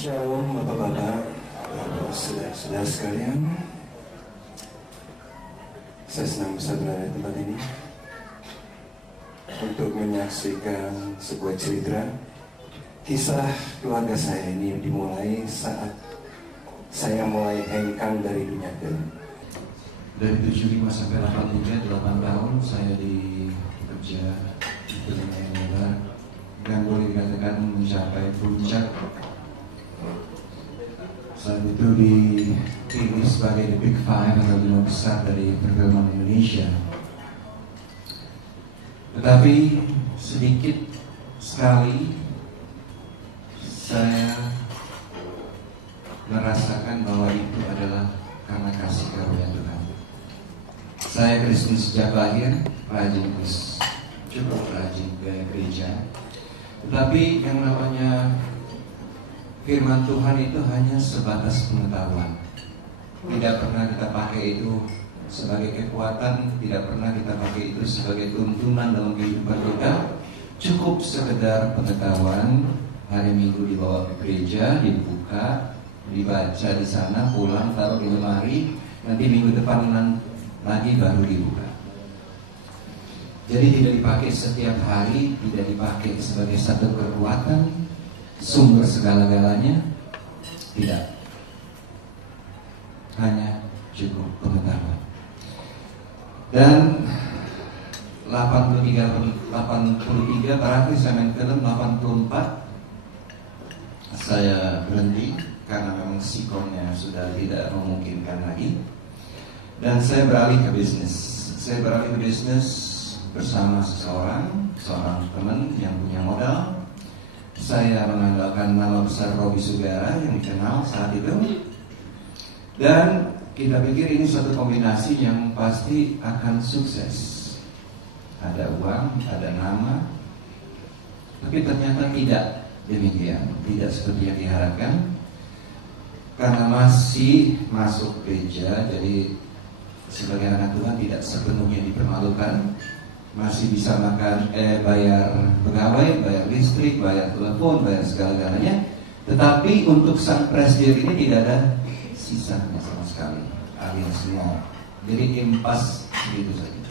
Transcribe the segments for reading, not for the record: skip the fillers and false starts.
Shalom Bapak-Bapak, saudara-saudara sekalian. Saya senang bisa berada di tempat ini untuk menyaksikan sebuah cerita. Kisah keluarga saya ini dimulai saat saya mulai hengkang dari dunia film. Dari 75 sampai 83, 8 tahun saya bekerja di film yang dan boleh dikatakan mencapai puncak. Saat itu dipilih sebagai The Big Five atau 5 besar dari perfilman Indonesia. Tetapi sedikit sekali saya merasakan bahwa itu adalah karena kasih karunia Tuhan. Saya Kristen sejak lahir, cukup rajin ke gereja. Tetapi yang namanya firman Tuhan itu hanya sebatas pengetahuan. Tidak pernah kita pakai itu sebagai kekuatan, tidak pernah kita pakai itu sebagai tuntunan dalam kehidupan kita. Cukup sekedar pengetahuan. Hari Minggu dibawa ke gereja, dibuka, dibaca di sana, pulang, taruh di lemari. Nanti minggu depan lagi baru dibuka. Jadi tidak dipakai setiap hari, tidak dipakai sebagai satu kekuatan, sumber segala-galanya. Tidak. Hanya cukup pengetahuan. Dan 83 terakhir saya main film. 84 saya berhenti karena memang sikonnya sudah tidak memungkinkan lagi. Dan saya beralih ke bisnis. Saya beralih ke bisnis bersama seorang teman yang punya modal. Saya mengandalkan nama besar Robi Sugara yang dikenal saat itu. Dan kita pikir ini suatu kombinasi yang pasti akan sukses. Ada uang, ada nama. Tapi ternyata tidak demikian. Tidak seperti yang diharapkan. Karena masih masuk gereja, jadi sebagai anak Tuhan tidak sepenuhnya dipermalukan. Masih bisa bayar pegawai, bayar listrik, bayar telepon, bayar segala-galanya. Tetapi untuk sang presiden ini tidak ada sisanya sama sekali, alias nol. Jadi impas begitu saja.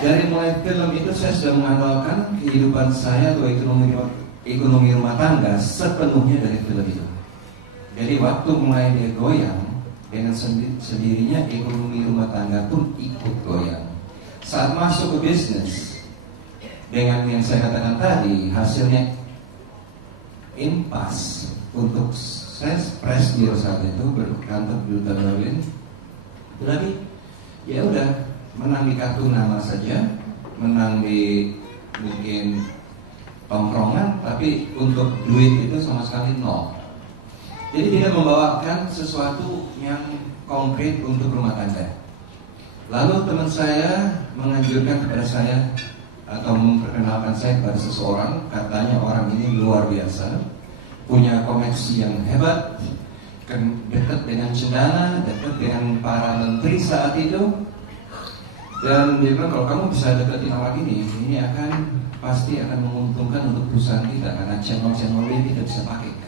Dari mulai film itu saya sudah mengandalkan kehidupan saya atau ekonomi rumah tangga sepenuhnya dari film itu. Jadi waktu mulai dia goyang, dengan sendirinya ekonomi rumah tangga pun ikut goyang. Saat masuk ke bisnis, dengan yang saya katakan tadi, hasilnya impas. Untuk saya presdir saat itu berkantor di Duta Berlin. Tetapi ya udah, menang di kartu nama saja, menang di mungkin tongkrongan, tapi untuk duit itu sama sekali nol. Jadi tidak membawakan sesuatu yang konkret untuk rumah tangga. Lalu teman saya menganjurkan kepada saya atau memperkenalkan saya kepada seseorang. Katanya orang ini luar biasa, punya koneksi yang hebat, dekat dengan cendana, dekat dengan para menteri saat itu. Dan dia bilang, kalau kamu bisa deketin orang ini pasti akan menguntungkan untuk perusahaan kita, karena channel-channel ini kita bisa pakai.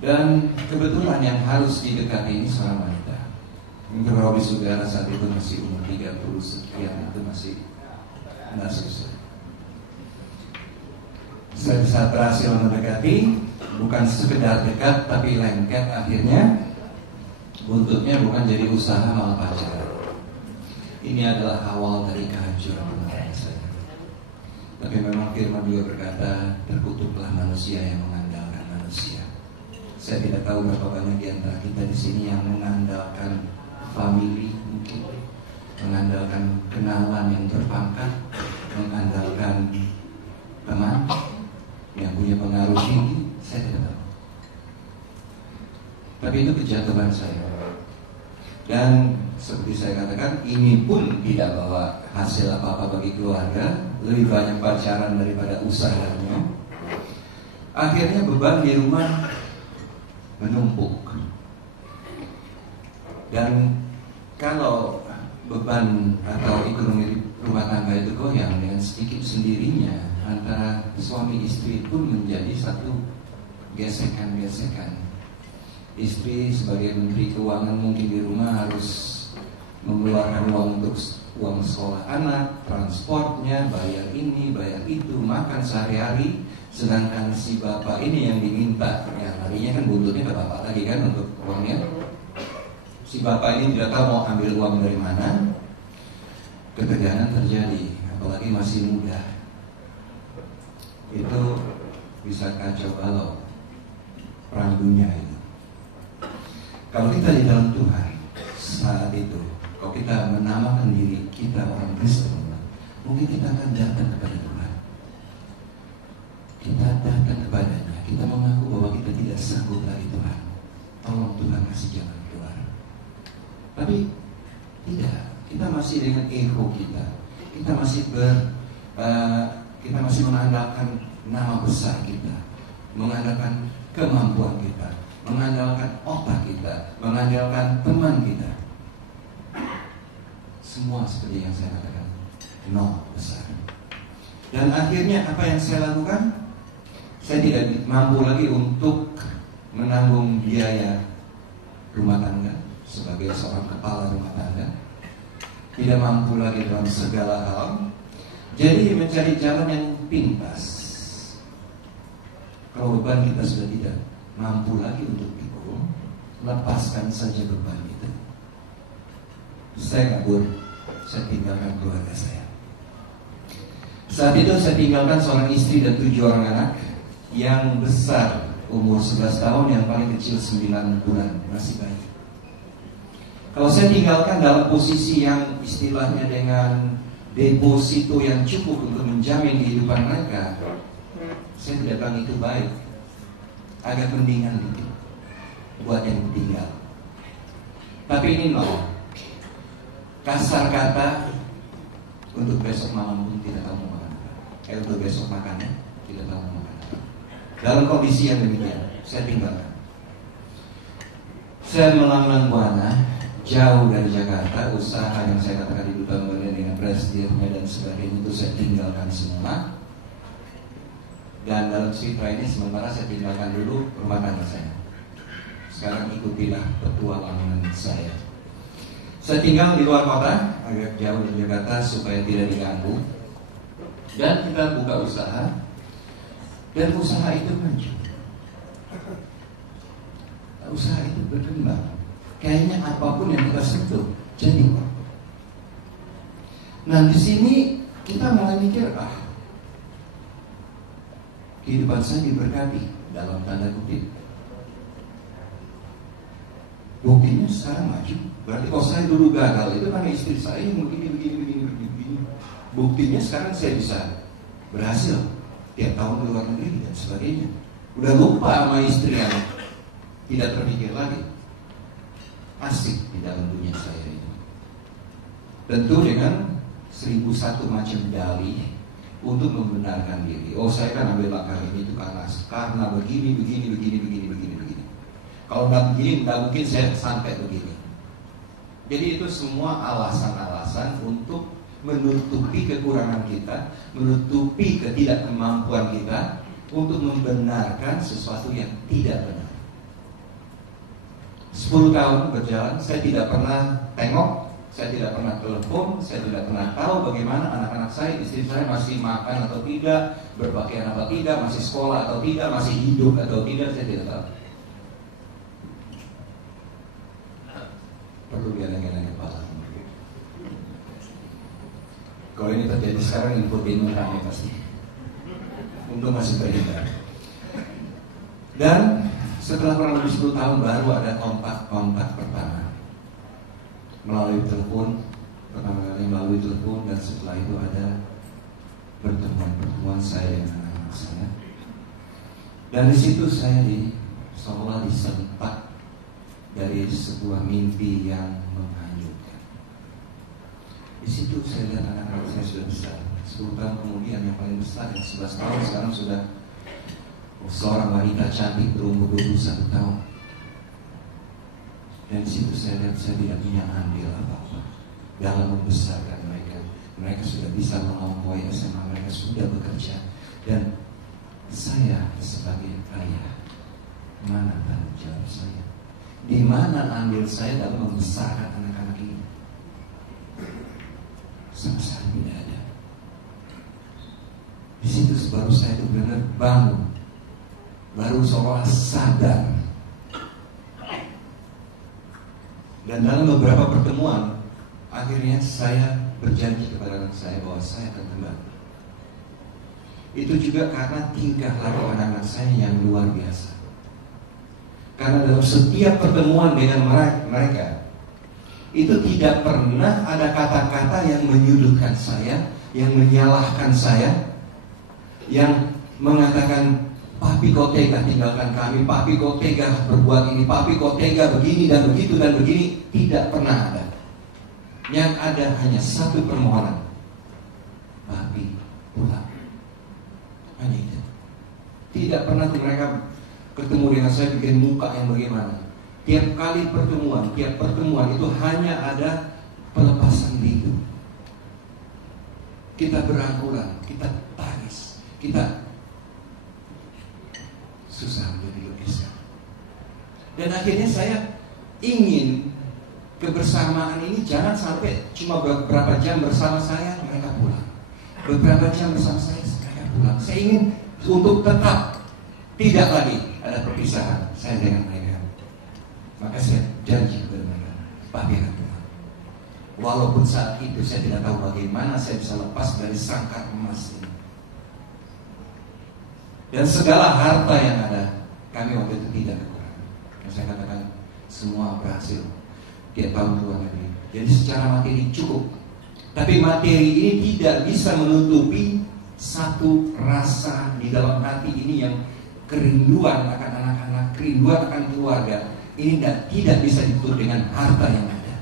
Dan kebetulan yang harus didekati ini seorang wanita. Untuk Robi Sugara saat itu masih umur 30 sekian, itu masih tidak susah. Saya bisa berhasil mendekati, bukan sekedar dekat tapi lengket. Akhirnya buntutnya bukan jadi usaha, malah pacaran. Ini adalah awal dari kehancuran rumah saya. Tapi memang firman juga berkata, terkutuklah manusia yang mengandalkan manusia. Saya tidak tahu berapa banyak di antara kita di sini yang mengandalkan family, mungkin mengandalkan kenalan yang terpangkat, mengandalkan teman yang punya pengaruh tinggi. Saya tidak tahu. Tapi itu kejatuhan saya. Dan seperti saya katakan, ini pun tidak bawa hasil apa-apa bagi keluarga. Lebih banyak pacaran daripada usahanya. Akhirnya beban di rumah menumpuk. Dan kalau beban atau ekonomi rumah tangga itu goyang dengan sedikit sendirinya, antara suami istri pun menjadi satu gesekan-gesekan. Istri sebagai menteri keuangan mungkin di rumah harus mengeluarkan uang untuk uang sekolah anak, transportnya, bayar ini, bayar itu, makan sehari-hari. Sedangkan si bapak ini yang diminta, ya harinya kan buntutnya ke bapak lagi kan untuk uangnya. Si bapak ini tidak tahu mau ambil uang dari mana. Ketegangan terjadi, apalagi masih muda. Itu bisa kacau balau perang dunia itu. Kalau kita di dalam Tuhan saat itu, kalau kita menamakan diri kita orang Kristen, mungkin kita akan datang kepada Tuhan. Kita datang kepadanya, kita mengaku bahwa kita tidak sanggup lagi Tuhan. Tolong Tuhan kasih jalan keluar. Tapi tidak, kita masih dengan ego kita. Kita masih mengandalkan nama besar kita, mengandalkan kemampuan kita, mengandalkan otak kita, mengandalkan teman kita. Semua seperti yang saya katakan, nol besar. Dan akhirnya apa yang saya lakukan? Saya tidak mampu lagi untuk menanggung biaya rumah tangga sebagai seorang kepala rumah tangga. Tidak mampu lagi dalam segala hal. Jadi mencari jalan yang pintas. Kalau beban kita sudah tidak mampu lagi untuk pikul, lepaskan saja beban itu. Saya kabur, saya tinggalkan keluarga saya. Saat itu saya tinggalkan seorang istri dan 7 orang anak. Yang besar umur 11 tahun, yang paling kecil 9 bulan, masih bayi. Kalau saya tinggalkan dalam posisi yang istilahnya dengan deposito yang cukup untuk menjamin kehidupan mereka, saya tidak bilang itu baik. Agak mendingan gitu buat yang tinggal. Tapi ini nol. Kasar kata, untuk besok malam pun tidak tahu mau makan. Untuk besok makannya tidak tahu mau makan. Dalam kondisi yang demikian, saya tinggalkan. Saya melanglang buana jauh dari Jakarta. Usaha yang saya katakan di Duta Mulia dengan presidennya dan sebagainya itu saya tinggalkan semua. Dan dalam cerita ini sementara saya tinggalkan dulu rumah tangga saya. Sekarang ikutilah petualangan saya. Saya tinggal di luar kota, agak jauh dari Jakarta supaya tidak diganggu. Dan kita buka usaha. Dan usaha itu maju. Usaha itu berkembang. Kayaknya apapun yang kita sentuh jadi. Nah di sini kita mulai mikir, kehidupan saya diberkati dalam tanda kutip. Buktinya sekarang maju. Berarti kalau saya dulu gagal itu karena istri saya yang begini. Buktinya sekarang saya bisa berhasil tiap tahun ke luar negeri dan sebagainya. Udah lupa sama istri yang tidak terpikir lagi. Asik di dalam dunia saya ini. Tentu dengan 1001 macam dalih untuk membenarkan diri. Oh saya kan ambil langkah ini itu karena begini. Kalau nggak begini, nggak mungkin saya sampai begini. Jadi itu semua alasan-alasan untuk menutupi kekurangan kita, menutupi ketidakmampuan kita untuk membenarkan sesuatu yang tidak benar. 10 tahun berjalan, saya tidak pernah tengok, saya tidak pernah telepon, saya tidak pernah tahu bagaimana anak-anak saya, istri saya masih makan atau tidak, berpakaian atau tidak, masih sekolah atau tidak, masih hidup atau tidak, saya tidak tahu. Perlu geleng-geleng kepala. Kalau ini terjadi sekarang, infotainment kami pasti. Untung masih terhindar. Dan setelah kurang lebih 10 tahun baru ada kontak pertama melalui telepon, pertama kali melalui telepon, dan setelah itu ada pertemuan saya dengan anak saya. Dan di situ saya seolah disentak dari sebuah mimpi yang menghanyutkan. Di situ saya lihat anak-anak saya sudah besar. 10 tahun kemudian yang paling besar yang 11 tahun sekarang sudah seorang wanita cantik berumur 21 tahun. Dan di situ saya lihat saya tidak punya andil apa-apa dalam membesarkan mereka. Mereka sudah bisa melampaui SMA, mereka sudah bekerja, Dan saya sebagai ayah, mana tanggung jawab saya? Di mana andil saya dalam membesarkan anak-anak ini? Sama sekali tidak ada. Di situ baru saya itu benar bangun, baru seolah sadar. Dan dalam beberapa pertemuan, akhirnya saya berjanji kepada anak saya bahwa saya akan kembali. Itu juga karena tingkah laku anak-anak saya yang luar biasa. Karena dalam setiap pertemuan dengan mereka, itu tidak pernah ada kata-kata yang menyudutkan saya, yang menyalahkan saya, yang mengatakan, "Papi kok tega tinggalkan kami, papi kok tega berbuat ini, papi kok tega begini dan begitu dan begini." Tidak pernah ada. Yang ada hanya satu permohonan, "Papi pulang." Hanya itu. Tidak pernah mereka ketemu dengan saya bikin muka yang bagaimana. Tiap kali tiap pertemuan itu hanya ada pelepasan rindu. Kita berangkulan, kita tangis, kita susah untuk dilukiskan. Dan akhirnya saya ingin kebersamaan ini jangan sampai cuma beberapa jam bersama saya, mereka pulang. Beberapa jam bersama saya, mereka pulang. Saya ingin untuk tetap tidak lagi ada perpisahan saya dengan mereka. Maka saya janji kepada mereka, "Papi akan pulang." Walaupun saat itu saya tidak tahu bagaimana saya bisa lepas dari sangkar emas ini. Dan segala harta yang ada, kami waktu itu tidak kekurangan. Dan saya katakan, semua berhasil. Tiap tahun keluar negeri. Jadi secara materi cukup. Tapi materi ini tidak bisa menutupi satu rasa di dalam hati ini yang kerinduan akan anak-anak, kerinduan akan keluarga. Ini tidak bisa ditutup dengan harta yang ada.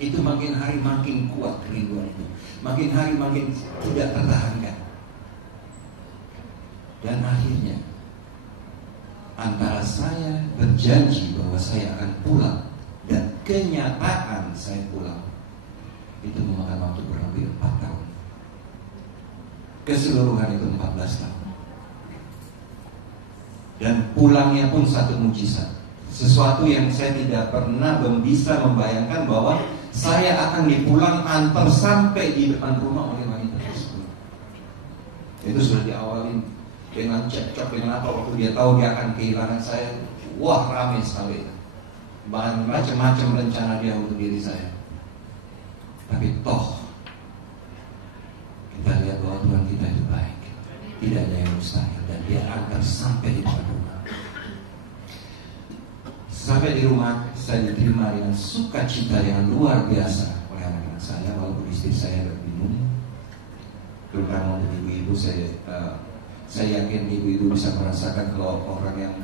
Itu makin hari makin kuat kerinduan itu. Makin hari makin tidak tertahankan. Dan akhirnya antara saya berjanji bahwa saya akan pulang dan kenyataan saya pulang, itu memakan waktu kurang lebih 4 tahun. Keseluruhan itu 14 tahun. Dan pulangnya pun satu mujizat. Sesuatu yang saya tidak pernah bisa membayangkan bahwa saya akan dipulang antar sampai di depan rumah oleh wanita tersebut. Itu sudah diawali dengan cekcok dengan apa, waktu dia tahu dia akan kehilangan saya. Wah, ramai sekali. Bahkan macam-macam rencana dia untuk diri saya. Tapi toh kita lihat bahwa Tuhan kita itu baik. Tidak ada yang mustahil. Dan dia akan sampai di depan rumah. Sampai di rumah saya diterima dengan sukacita yang luar biasa oleh anak-anak saya. Walaupun istri saya bingung. Terutama untuk ibu-ibu, saya yakin ibu-ibu bisa merasakan kalau orang yang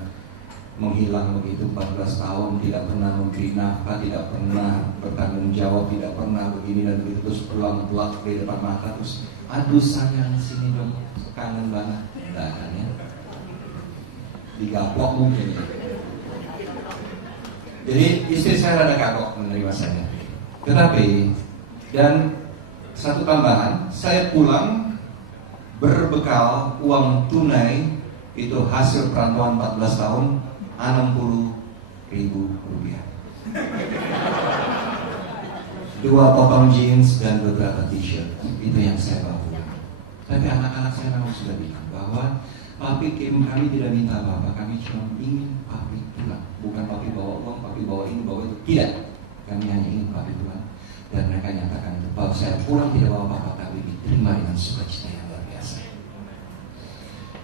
menghilang begitu 14 tahun, tidak pernah memberi nafkah, tidak pernah bertanggung jawab, tidak pernah begini dan begitu, terus pulang-pulang di depan mata, terus aduh sayang sini dong, kangen banget, enggak kan ya, digaplok mungkin ya. Jadi istri saya rada kagok menerima saya. Tetapi dan satu tambahan, saya pulang berbekal uang tunai itu hasil perantauan 14 tahun, 60.000 rupiah. 2 potong jeans dan beberapa t-shirt. Itu yang saya bawa pulang. Tapi anak-anak saya memang sudah bilang bahwa papi kami tidak minta apa-apa, kami cuma ingin papi pulang. Bukan papi bawa uang, papi bawa ini, bawa itu. Tidak. Kami hanya ingin papi pulang. Dan mereka nyatakan itu bahwa saya pulang tidak bawa apa-apa, tapi diterima dengan sukacita yang luar biasa.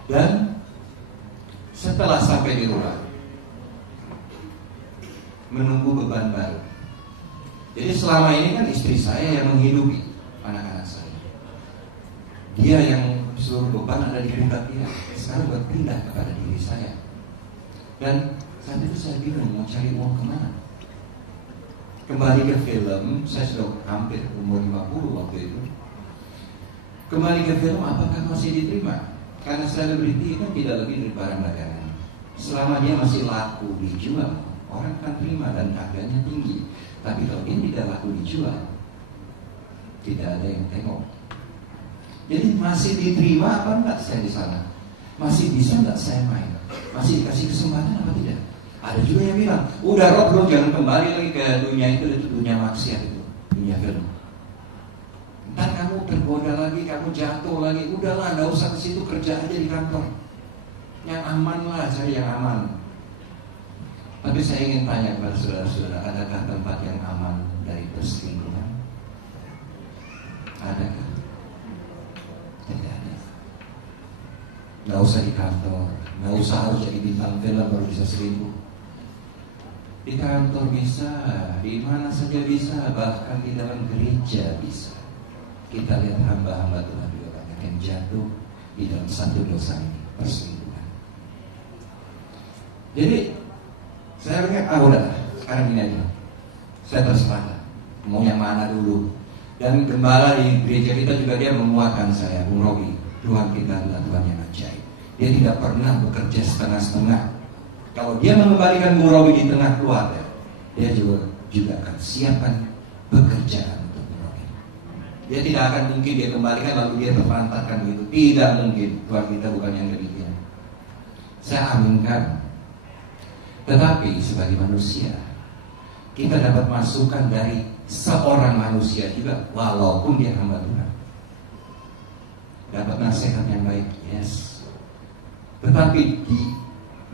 Dan setelah sampai di rumah, menunggu beban baru. Jadi selama ini kan istri saya yang menghidupi anak-anak saya. Dia yang seluruh beban ada di pundak dia. Sekarang berpindah kepada diri saya. Dan saat itu saya bingung mau cari uang kemana. Kembali ke film, saya sudah hampir umur 50 waktu itu. Kembali ke film, apakah masih diterima? Karena selebriti kan tidak lebih dari barang dagangan. Selama dia masih laku dijual, orang akan terima dan harganya tinggi. Tapi kalau dia tidak laku dijual, tidak ada yang tengok. Jadi masih diterima apa enggak saya di sana? Masih bisa enggak saya main? Masih dikasih kesempatan apa tidak? Ada juga yang bilang, udah Rob, lo jangan kembali lagi ke dunia itu dunia maksiat itu, dunia film. Ntar kamu tergoda lagi, kamu jatuh lagi, udahlah, nggak usah ke situ, kerja aja di kantor. Yang aman lah, cari yang aman. Tapi saya ingin tanya kepada saudara-saudara, adakah tempat yang aman dari perselingkuhan? Adakah? Tidak ada. Nggak usah di kantor, nggak usah harus jadi bintang film baru bisa selingkuh. Di kantor bisa, di mana saja bisa, bahkan di dalam gereja bisa. Kita lihat hamba-hamba Tuhan juga banyak yang jatuh di dalam satu dosa ini, perselingkuhan. Jadi saya lihat, udah, sekarang ini aja. Saya terserah, mau yang mana dulu. Dan gembala di gereja kita juga dia menguatkan saya, Bung Robi. Tuhan kita adalah Tuhan yang ajaib. Dia tidak pernah bekerja setengah-setengah. Kalau dia mengembalikan Bung Robi di tengah keluarga, dia juga akan siapkan pekerjaan untuk Bung Robi. Dia tidak akan mungkin dia kembalikan lalu dia terlantarkan begitu. Tidak mungkin. Tuhan kita bukan yang demikian. Saya aminkan. Tetapi sebagai manusia, kita dapat masukan dari seorang manusia juga, walaupun dia hamba Tuhan. Dapat nasihat yang baik, yes. Tetapi di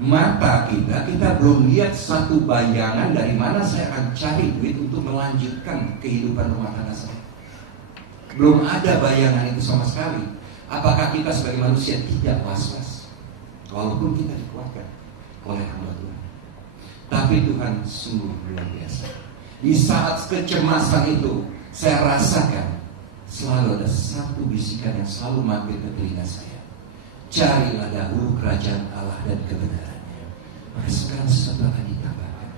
mata kita belum lihat satu bayangan dari mana saya akan cari duit untuk melanjutkan kehidupan rumah tangga saya. Belum ada bayangan itu sama sekali. Apakah kita sebagai manusia tidak was-was? Walaupun kita dikuatkan oleh hamba Tuhan. Tapi Tuhan sungguh luar biasa. Di saat kecemasan itu, saya rasakan selalu ada satu bisikan yang selalu mampir ke telinga saya. Carilah dahulu kerajaan Allah dan kebenarannya, maka segala sesuatu akan ditambahkan.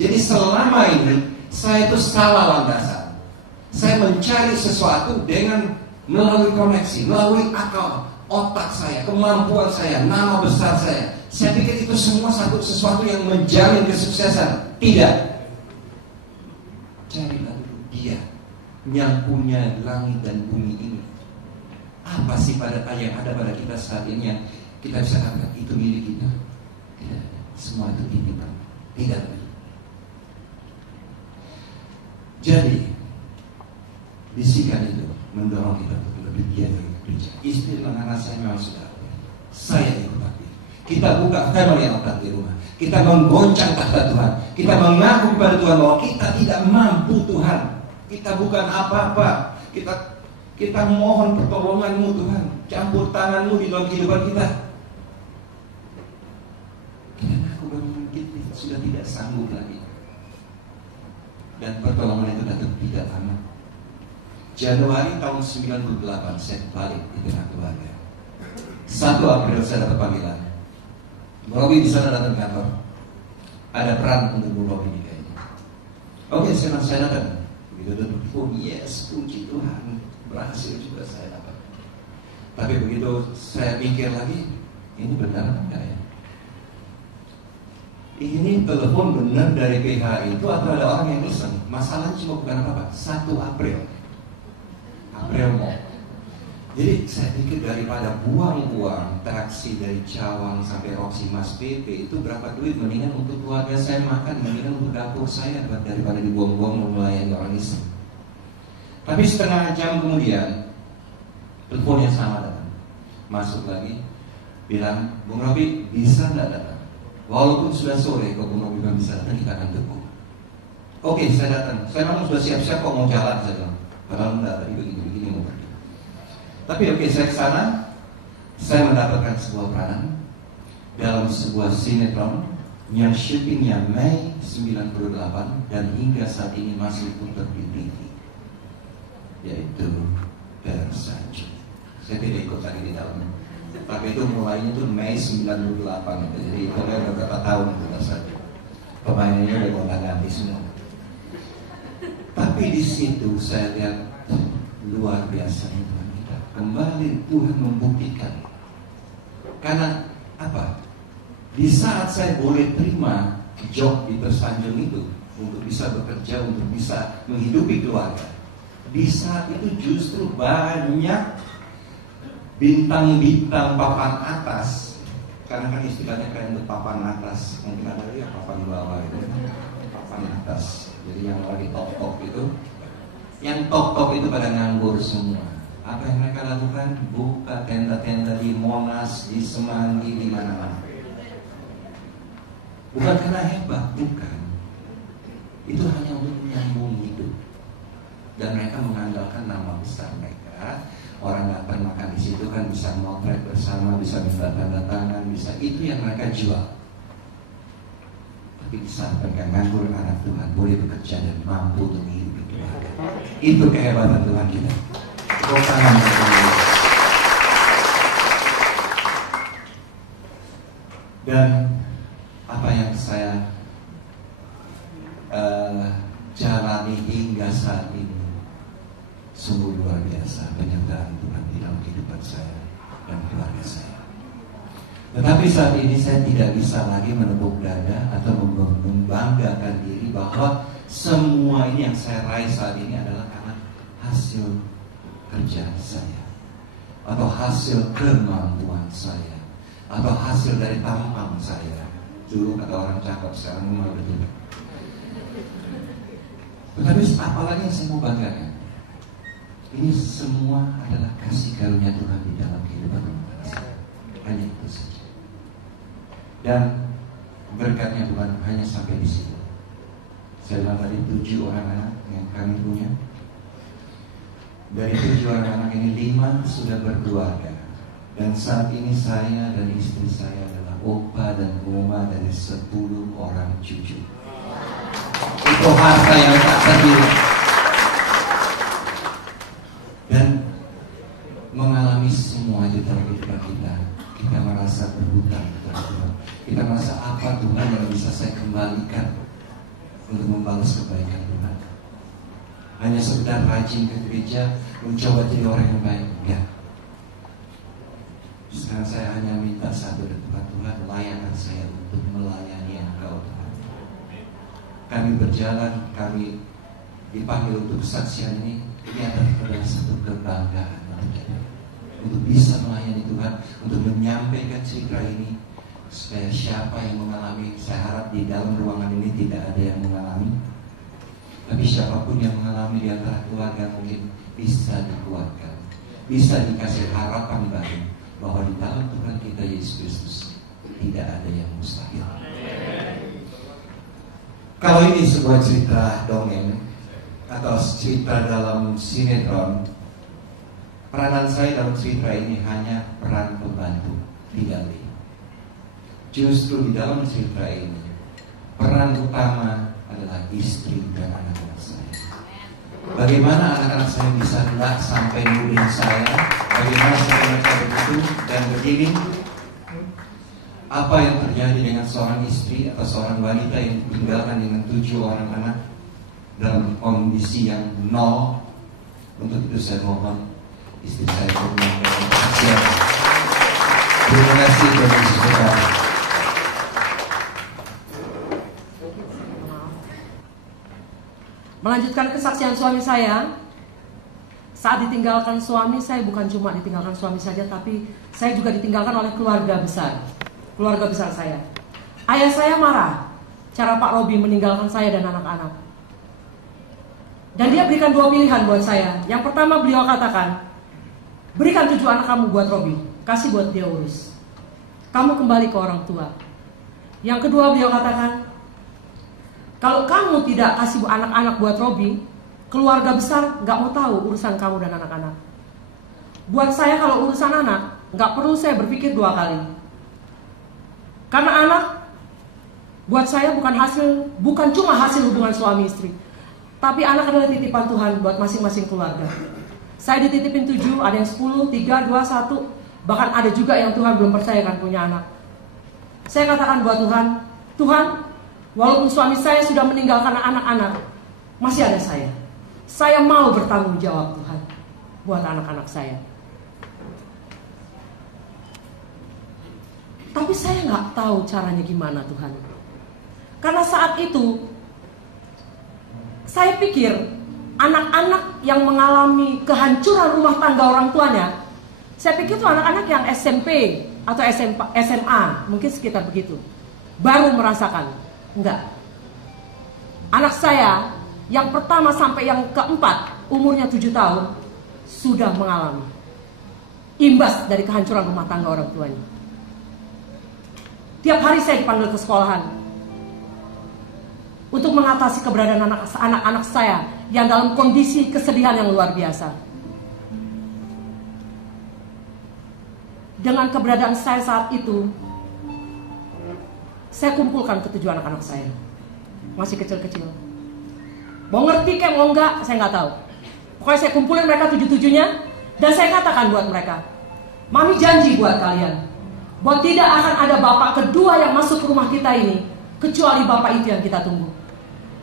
Jadi selama ini saya itu salah landasan. Saya mencari sesuatu dengan melalui koneksi, melalui akal, otak saya, kemampuan saya, nama besar saya. Saya pikir itu semua sesuatu yang menjamin kesuksesan. Tidak. Carilah dulu Dia yang punya langit dan bumi ini. Apa sih yang ada pada kita saat ini yang kita bisa katakan itu milik kita? Tidak. Semua itu titipan. Tidak. Jadi bisikan itu mendorong kita untuk lebih giat bekerja. Istri dan anak saya memang sudah ada. Saya ikut aktif. Kita buka family altar di rumah. Kita menggoncang tahta Tuhan. Kita mengaku kepada Tuhan bahwa kita tidak mampu Tuhan. Kita bukan apa-apa. Kita mohon pertolongan-Mu Tuhan. Campur tangan-Mu di dalam kehidupan kita. Kita mengaku bahwa kita sudah tidak sanggup lagi. Dan pertolongan itu datang tidak lama. Januari tahun 98 saya balik di tengah keluarga. 1 April saya dapat panggilan. Bung Robi di sana datang kantor. Ada peran untuk Bung Robi di ini. Oke, saya datang. Begitu datang, oh yes, puji Tuhan, berhasil juga saya dapat. Tapi begitu saya mikir lagi, ini benar enggak ya? Ini telepon benar dari PH itu atau ada orang yang iseng? Masalahnya cuma bukan apa-apa. 1 April mau. Jadi saya pikir daripada buang uang taksi dari Cawang sampai Roksi Mas PP itu berapa duit, mendingan untuk keluarga saya makan, mendingan untuk dapur saya daripada dibuang-buang melayani orang iseng. Tapi setengah jam kemudian telepon yang sama datang, masuk lagi, bilang Bung Robi bisa nggak datang? Walaupun sudah sore, kalau Bung Robi belum bisa datang kita akan tunggu. Oke, saya datang. Saya memang sudah siap-siap kok mau jalan saja. Padahal enggak, tadi begini mau pergi. Tapi oke, saya ke sana. Saya mendapatkan sebuah peranan dalam sebuah sinetron yang syutingnya Mei 98 dan hingga saat ini masih putar di TV, yaitu Tersanjung. Saya tidak ikut lagi di dalamnya. Tapi itu mulainya tuh Mei 98. Jadi itu udah beberapa tahun Tersanjung. Pemainnya udah gonta-ganti semua. Tapi di situ saya lihat luar biasa Tuhan kita. Kembali Tuhan membuktikan. Karena apa? Di saat saya boleh terima job di Tersanjung itu untuk bisa bekerja, untuk bisa menghidupi keluarga, di saat itu justru banyak bintang-bintang papan atas, karena kan istilahnya kayak untuk papan atas, mungkin ada ya papan bawah itu, papan atas. Jadi yang lagi top-top itu, yang top-top itu pada nganggur semua. Apa yang mereka lakukan? Buka tenda-tenda di Monas, di Semanggi, di mana-mana. Bukan karena hebat, bukan. Itu hanya untuk menyambung hidup. Dan mereka mengandalkan nama besar mereka. Orang datang makan di situ kan bisa motret bersama, bisa minta tanda tangan, bisa. Itu yang mereka jual. Tapi di saat mereka nganggur, anak Tuhan boleh bekerja dan mampu untuk hidup keluarga. Itu kehebatan Tuhan kita. Dan apa yang saya jalani hingga saat ini sungguh luar biasa penyertaan Tuhan di dalam kehidupan saya dan keluarga saya. Tetapi saat ini saya tidak bisa lagi menepuk dada atau membanggakan diri bahwa semua ini yang saya raih saat ini adalah karena hasil kerja saya, atau hasil kemampuan saya, atau hasil dari tampang saya. Dulu kata orang cakap, sekarang mulai betul. Tetapi apalagi yang saya mau banggakan, ini semua adalah kasih karunia Tuhan di dalam kehidupan saya. Hanya itu saja. Dan berkatnya bukan hanya sampai di situ. Saya bilang tadi 7 orang anak yang kami punya. Dari 7 anak ini 5 sudah berkeluarga. Dan saat ini saya dan istri saya adalah opa dan oma dari 10 orang cucu. Itu harta yang tak terdiri. Dan mengalami semua itu dalam kehidupan kita. Kita merasa berhutang kepada Tuhan. Kita merasa apa Tuhan yang bisa saya kembalikan untuk membalas kebaikan Tuhan. Hanya sekedar rajin ke gereja, mencoba jadi orang yang baik. Enggak. Sekarang saya hanya minta satu dari Tuhan, layakkan saya untuk melayani Engkau Tuhan. Kami berjalan, kami dipanggil untuk kesaksian ini adalah satu kebanggaan untuk bisa melayani Tuhan, untuk menyampaikan cerita ini supaya siapa yang mengalami, saya harap di dalam ruangan ini tidak ada yang mengalami. Tapi siapapun yang mengalami di antara keluarga mungkin bisa dikuatkan, bisa dikasih harapan baru bahwa di dalam Tuhan kita Yesus Kristus tidak ada yang mustahil. Kalau ini sebuah cerita dongeng atau cerita dalam sinetron, peranan saya dalam cerita ini hanya peran pembantu, tidak lain. Justru di dalam cerita ini peran utama adalah istri dan anak-anak saya. Bagaimana anak-anak saya bisa hendak sampai nuding saya, bagaimana saya mereka begitu dan begini. Apa yang terjadi dengan seorang istri atau seorang wanita yang ditinggalkan dengan 7 orang anak dalam kondisi yang nol. Untuk itu saya mohon istri saya berkasihan. Terima kasih Tuhan Yesus berkati. Melanjutkan kesaksian suami saya. Saat ditinggalkan suami, saya bukan cuma ditinggalkan suami saja, tapi saya juga ditinggalkan oleh keluarga besar. Keluarga besar saya. Ayah saya marah cara Pak Robi meninggalkan saya dan anak-anak. Dan dia berikan 2 pilihan buat saya. Yang pertama beliau katakan, berikan 7 anak kamu buat Robi, kasih buat dia urus. Kamu kembali ke orang tua. Yang kedua beliau katakan, kalau kamu tidak kasih anak-anak buat Robi, keluarga besar gak mau tahu urusan kamu dan anak-anak. Buat saya kalau urusan anak, gak perlu saya berpikir 2 kali. Karena anak, buat saya bukan cuma hasil hubungan suami istri, tapi anak adalah titipan Tuhan buat masing-masing keluarga. Saya dititipin 7, ada yang 10, 3, 2, 1, bahkan ada juga yang Tuhan belum percayakan punya anak. Saya katakan buat Tuhan, Tuhan, walaupun suami saya sudah meninggalkan anak-anak, masih ada saya. Saya mau bertanggung jawab Tuhan buat anak-anak saya. Tapi saya gak tahu caranya gimana Tuhan. Karena saat itu saya pikir anak-anak yang mengalami kehancuran rumah tangga orang tuanya Saya pikir tuh anak-anak yang SMP atau SMA, mungkin sekitar begitu, baru merasakan. Enggak. Anak saya yang pertama sampai yang keempat, umurnya 7 tahun, sudah mengalami imbas dari kehancuran rumah tangga orang tuanya. Tiap hari saya dipanggil ke sekolahan untuk mengatasi keberadaan anak-anak saya yang dalam kondisi kesedihan yang luar biasa. Dengan keberadaan saya saat itu, saya kumpulkan ketujuh anak-anak saya, masih kecil-kecil. Mau ngerti kayak mau enggak, saya nggak tahu. Pokoknya saya kumpulin mereka 7-7-nya, dan saya katakan buat mereka, Mami janji buat kalian, bahwa tidak akan ada bapak kedua yang masuk ke rumah kita ini, kecuali bapak itu yang kita tunggu.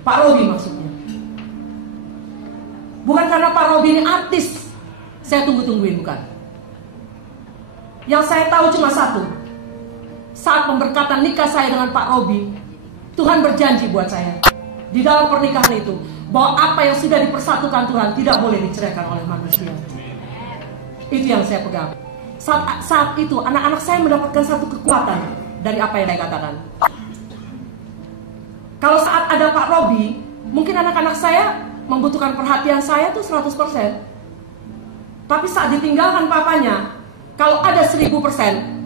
Pak Robi maksudnya. Bukan karena Pak Robi ini artis, saya tunggu-tungguin, bukan. Yang saya tahu cuma satu, saat pemberkatan nikah saya dengan Pak Robi, Tuhan berjanji buat saya, di dalam pernikahan itu, bahwa apa yang sudah dipersatukan Tuhan tidak boleh diceraikan oleh manusia. Itu yang saya pegang. Saat itu anak-anak saya mendapatkan satu kekuatan dari apa yang saya katakan. Kalau saat ada Pak Robi, mungkin anak-anak saya membutuhkan perhatian saya tuh 100%. Tapi saat ditinggalkan papanya, kalau ada 1000%,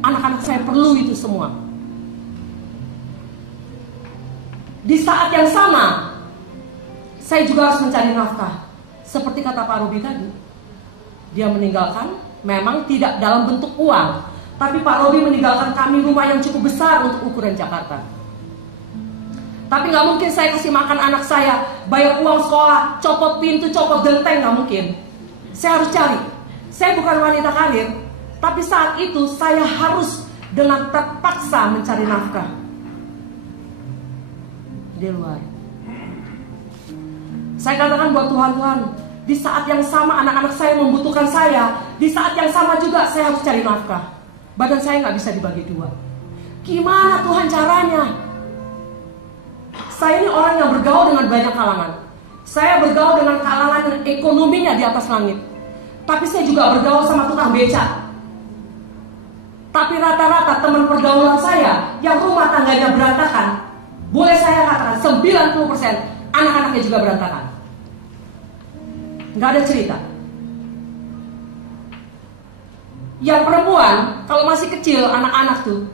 anak-anak saya perlu itu semua. Di saat yang sama, saya juga harus mencari nafkah. Seperti kata Pak Robi tadi, dia meninggalkan memang tidak dalam bentuk uang, tapi Pak Robi meninggalkan kami rumah yang cukup besar untuk ukuran Jakarta. Tapi nggak mungkin saya kasih makan anak saya, bayar uang sekolah, copot pintu, copot genteng, nggak mungkin. Saya harus cari. Saya bukan wanita karir, tapi saat itu saya harus dengan terpaksa mencari nafkah di luar. Saya katakan buat Tuhan, di saat yang sama anak-anak saya membutuhkan saya, di saat yang sama juga saya harus cari nafkah. Badan saya nggak bisa dibagi dua. Gimana Tuhan caranya? Saya ini orang yang bergaul dengan banyak kalangan. Saya bergaul dengan kalangan yang ekonominya di atas langit. Tapi saya juga bergaul sama tukang beca. Tapi rata-rata teman pergaulan saya yang rumah tangganya berantakan, boleh saya katakan 90% anak-anaknya juga berantakan. Nggak ada cerita. Yang perempuan kalau masih kecil, anak-anak tuh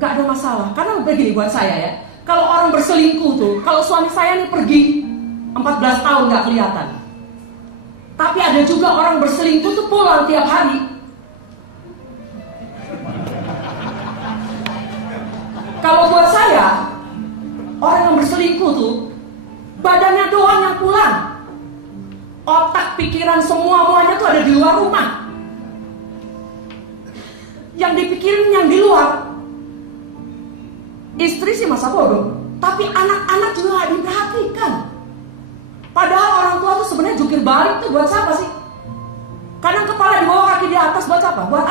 nggak ada masalah. Karena begini buat saya ya, kalau orang berselingkuh tuh, kalau suami saya nih pergi 14 tahun nggak kelihatan. Tapi ada juga orang berselingkuh tuh pulang tiap hari. Kalau buat saya, orang yang berselingkuh tuh badannya doang yang pulang, otak, pikiran, semuanya tuh ada di luar rumah. Yang dipikirin yang di luar. Istri sih masa bodoh, tapi anak-anak juga gak diperhatikan. Padahal orang tua tuh sebenarnya jungkir balik tuh buat siapa sih? Kadang kepala di bawah kaki di atas buat siapa? Buat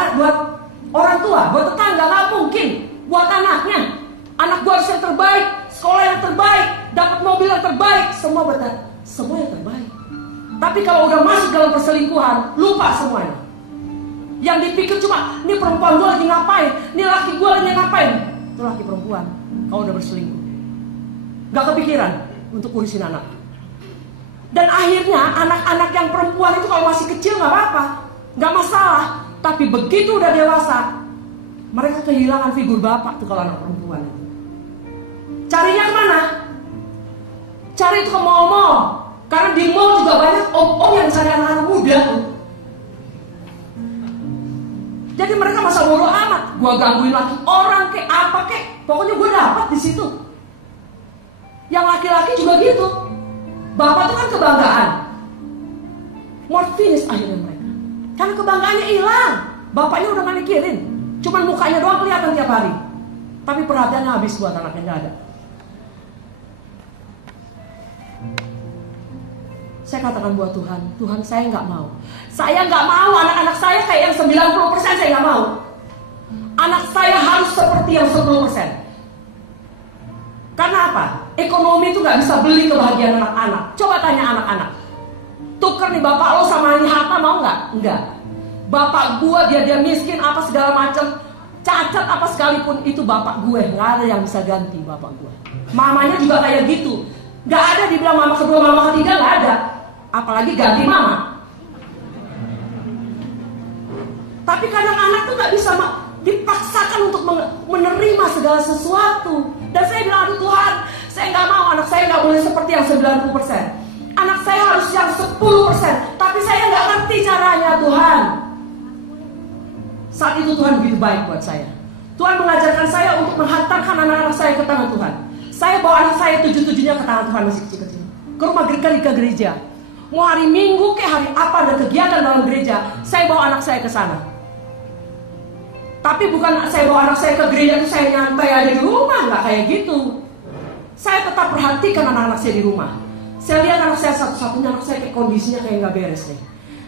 orang tua, buat tetangga, gak mungkin. Buat anaknya. Anak gua harus yang terbaik, sekolah yang terbaik, dapat mobil yang terbaik, semua yang terbaik. Tapi kalau udah masuk dalam perselingkuhan, lupa semuanya. Yang dipikir cuma, ini perempuan gua lagi ngapain, ini laki gua lagi ngapain. Itu laki perempuan, kalau udah berselingkuh, gak kepikiran untuk urusin anak. Dan akhirnya anak-anak yang perempuan itu kalau masih kecil gak apa-apa, gak masalah. Tapi begitu udah dewasa, mereka kehilangan figur bapak tuh kalau anak perempuan itu. Carinya kemana? Cari itu ke mall-mall. Karena di mall juga banyak om-om yang cari anak-anak muda tuh. Jadi mereka masa bodo amat. Gua gangguin laki orang kek apa kek, pokoknya gua dapat di situ. Yang laki-laki juga gitu. Bapak tuh kan kebanggaan. Mau finish akhirnya mereka. Karena kebanggaannya hilang. Bapaknya udah gak mikirin. Cuman mukanya doang kelihatan tiap hari. Tapi perhatiannya habis buat anaknya, gak ada. Saya katakan buat Tuhan saya nggak mau. Saya nggak mau anak-anak saya kayak yang 90%, saya nggak mau. Anak saya harus seperti yang 10%. Karena apa? Ekonomi itu nggak bisa beli kebahagiaan anak-anak. Coba tanya anak-anak. Tuker nih bapak lo sama ini harta, mau nggak? Enggak. bapak gue, dia miskin apa segala macam, cacat apa sekalipun, itu bapak gue, nggak ada yang bisa ganti bapak gue. Mamanya juga kayak gitu, nggak ada dibilang mama kedua, mama ketiga, nggak ada, apalagi ganti mama. Tapi kadang anak tuh nggak bisa dipaksakan untuk menerima segala sesuatu. Dan saya bilang, aduh Tuhan, saya nggak mau anak saya nggak boleh seperti yang 90%. Anak saya harus yang 10%. Tapi saya nggak ngerti caranya Tuhan. Saat itu Tuhan begitu baik buat saya. Tuhan mengajarkan saya untuk menghantarkan anak-anak saya ke tangan Tuhan. Saya bawa anak saya 7-7-nya ke tangan Tuhan masih kecil-kecil. Ke rumah gereja. Mau hari Minggu ke hari apa ada kegiatan dalam gereja, saya bawa anak saya ke sana. Tapi bukan saya bawa anak saya ke gereja itu saya nyantai aja di rumah, nggak kayak gitu. Saya tetap perhatikan anak-anak saya di rumah. Saya lihat anak saya satu-satunya, anak saya kayak kondisinya kayak nggak beres nih.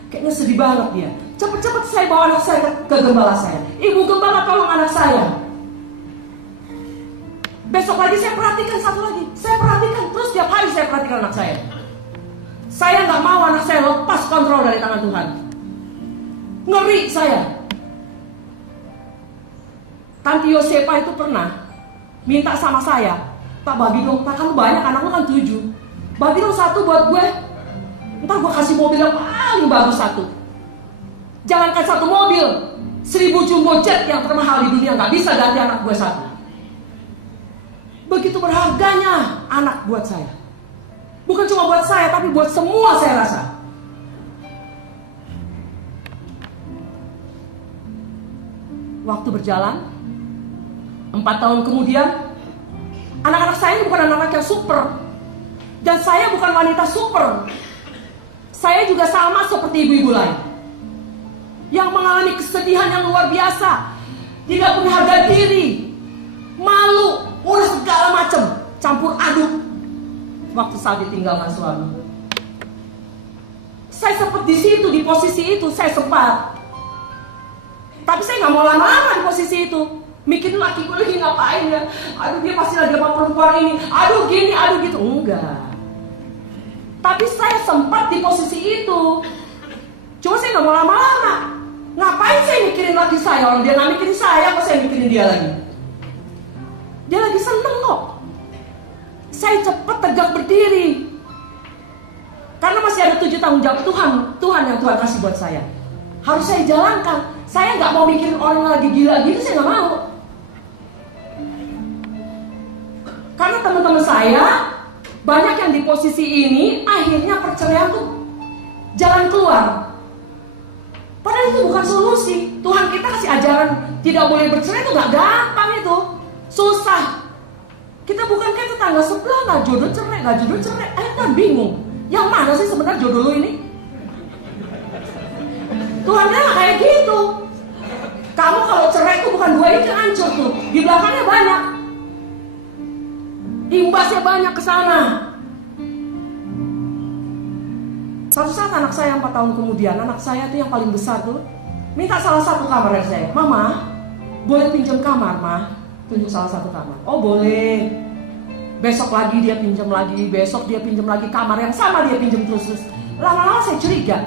Kayaknya sedih banget dia. Cepet-cepet saya bawa anak saya ke gembala saya. Ibu gembala, tolong anak saya. Besok lagi saya perhatikan satu lagi. Saya perhatikan terus, tiap hari saya perhatikan anak saya. Saya nggak mau anak saya lepas kontrol dari tangan Tuhan. Ngeri saya. Tanti Yosepa itu pernah minta sama saya, Pak bagi dong, Pak kan banyak, anak lu kan 7, bagi dong 1 buat gue. Ntar gue kasih mobil yang paling bagus 1. Jangankan 1 mobil, 1000 jumbo jet yang termahal di dunia gak bisa ganti anak gue 1. Begitu berharganya anak buat saya. Bukan cuma buat saya, tapi buat semua saya rasa. Waktu berjalan 4 tahun kemudian, anak-anak saya ini bukan anak-anak yang super. Dan saya bukan wanita super. Saya juga sama seperti ibu-ibu lain, yang mengalami kesedihan yang luar biasa, tidak punya harga diri, malu, udah segala macam, campur aduk. Waktu saat ditinggalkan suami, saya sempat di situ, di posisi itu, saya sempat. Tapi saya nggak mau lama-lama di posisi itu. Mikirin laki gue lagi ngapain ya. Aduh dia pasti lagi sama perempuan ini. Aduh gini, aduh gitu. Enggak. Tapi saya sempat di posisi itu. Cuma saya nggak mau lama-lama. Ngapain saya mikirin laki saya? Orang dia nggak mikirin saya, apa saya mikirin dia lagi? Dia lagi seneng kok. Saya cepat tegak berdiri. Karena masih ada 7 tanggung jawab Tuhan yang Tuhan kasih buat saya. Harus saya jalankan. Saya nggak mau mikirin orang lagi gila gitu, saya nggak mau. Karena teman-teman saya banyak yang di posisi ini akhirnya perceraian tuh jalan keluar. Padahal itu bukan solusi. Tuhan kita kasih ajaran tidak boleh bercerai itu nggak gampang itu, susah. Kita bukan kayak tetangga sebelah nggak jodoh cerai, akhirnya bingung. Yang mana sih sebenarnya jodoh lu ini? Tuhan nggak kayak gitu. Kamu kalau cerai itu bukan 2 itu hancur tuh, di belakangnya banyak. Imbasnya banyak ke sana. Suatu saat anak saya 4 tahun kemudian, anak saya itu yang paling besar tuh minta salah satu kamar dari saya. Mama, boleh pinjam kamar, Ma? Tunjuk salah satu kamar. Oh boleh. Besok lagi dia pinjam lagi, besok dia pinjam lagi, kamar yang sama dia pinjam terus. Lama-lama saya curiga,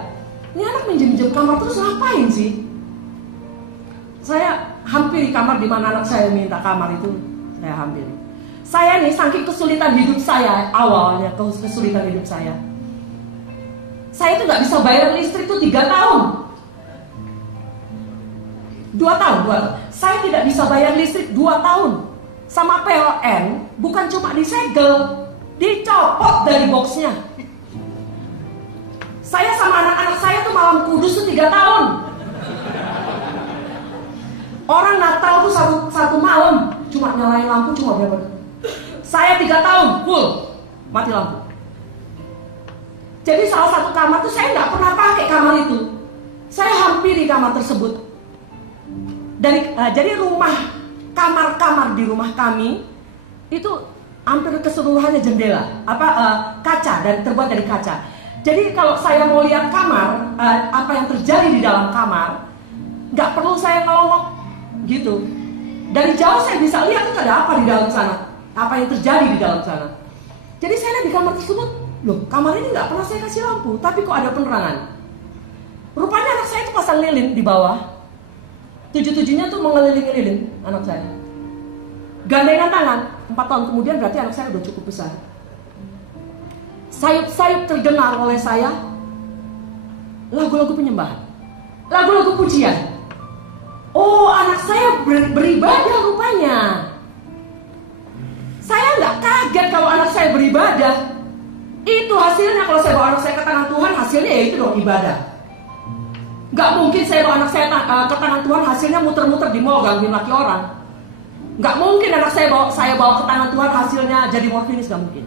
ini anak minjem kamar terus ngapain sih? Saya hampiri kamar di mana anak saya minta kamar itu, saya hampiri. Saya nih saking kesulitan hidup saya awalnya, kesulitan hidup saya itu nggak bisa bayar listrik tuh 3 tahun. 2 tahun. Saya tidak bisa bayar listrik 2 tahun. Sama PLN bukan cuma disegel, dicopot dari boxnya. Saya sama anak-anak saya tuh malam kudus tuh 3 tahun. Orang Natal tuh satu malam cuma nyalain lampu cuma berapa? Saya 3 tahun full mati lampu. Jadi salah satu kamar tuh saya nggak pernah pakai kamar itu. Saya hampiri kamar tersebut. Jadi kamar-kamar di rumah kami itu hampir keseluruhannya jendela, kaca, dan terbuat dari kaca. Jadi kalau saya mau lihat kamar, apa yang terjadi di dalam kamar, nggak perlu saya ngelongok gitu. Dari jauh saya bisa lihat itu ada apa di dalam sana, apa yang terjadi di dalam sana. Jadi saya lihat di kamar tersebut, loh kamar ini nggak pernah saya kasih lampu, tapi kok ada penerangan. Rupanya anak anak saya itu pasang lilin di bawah. 7-7-nya tuh mengelilingi lilin anak saya. Gandengan tangan. 4 tahun kemudian berarti anak saya udah cukup besar. Sayup-sayup terdengar oleh saya lagu-lagu penyembahan, lagu-lagu pujian. Oh, anak saya beribadah rupanya. Saya nggak kaget kalau anak saya beribadah. Itu hasilnya kalau saya bawa anak saya ke tangan Tuhan, hasilnya ya itu dong, ibadah. Nggak mungkin saya bawa anak saya ke tangan Tuhan, hasilnya muter-muter di mall gangguin laki orang. Nggak mungkin anak saya bawa ke tangan Tuhan, hasilnya jadi morfinis, nggak mungkin.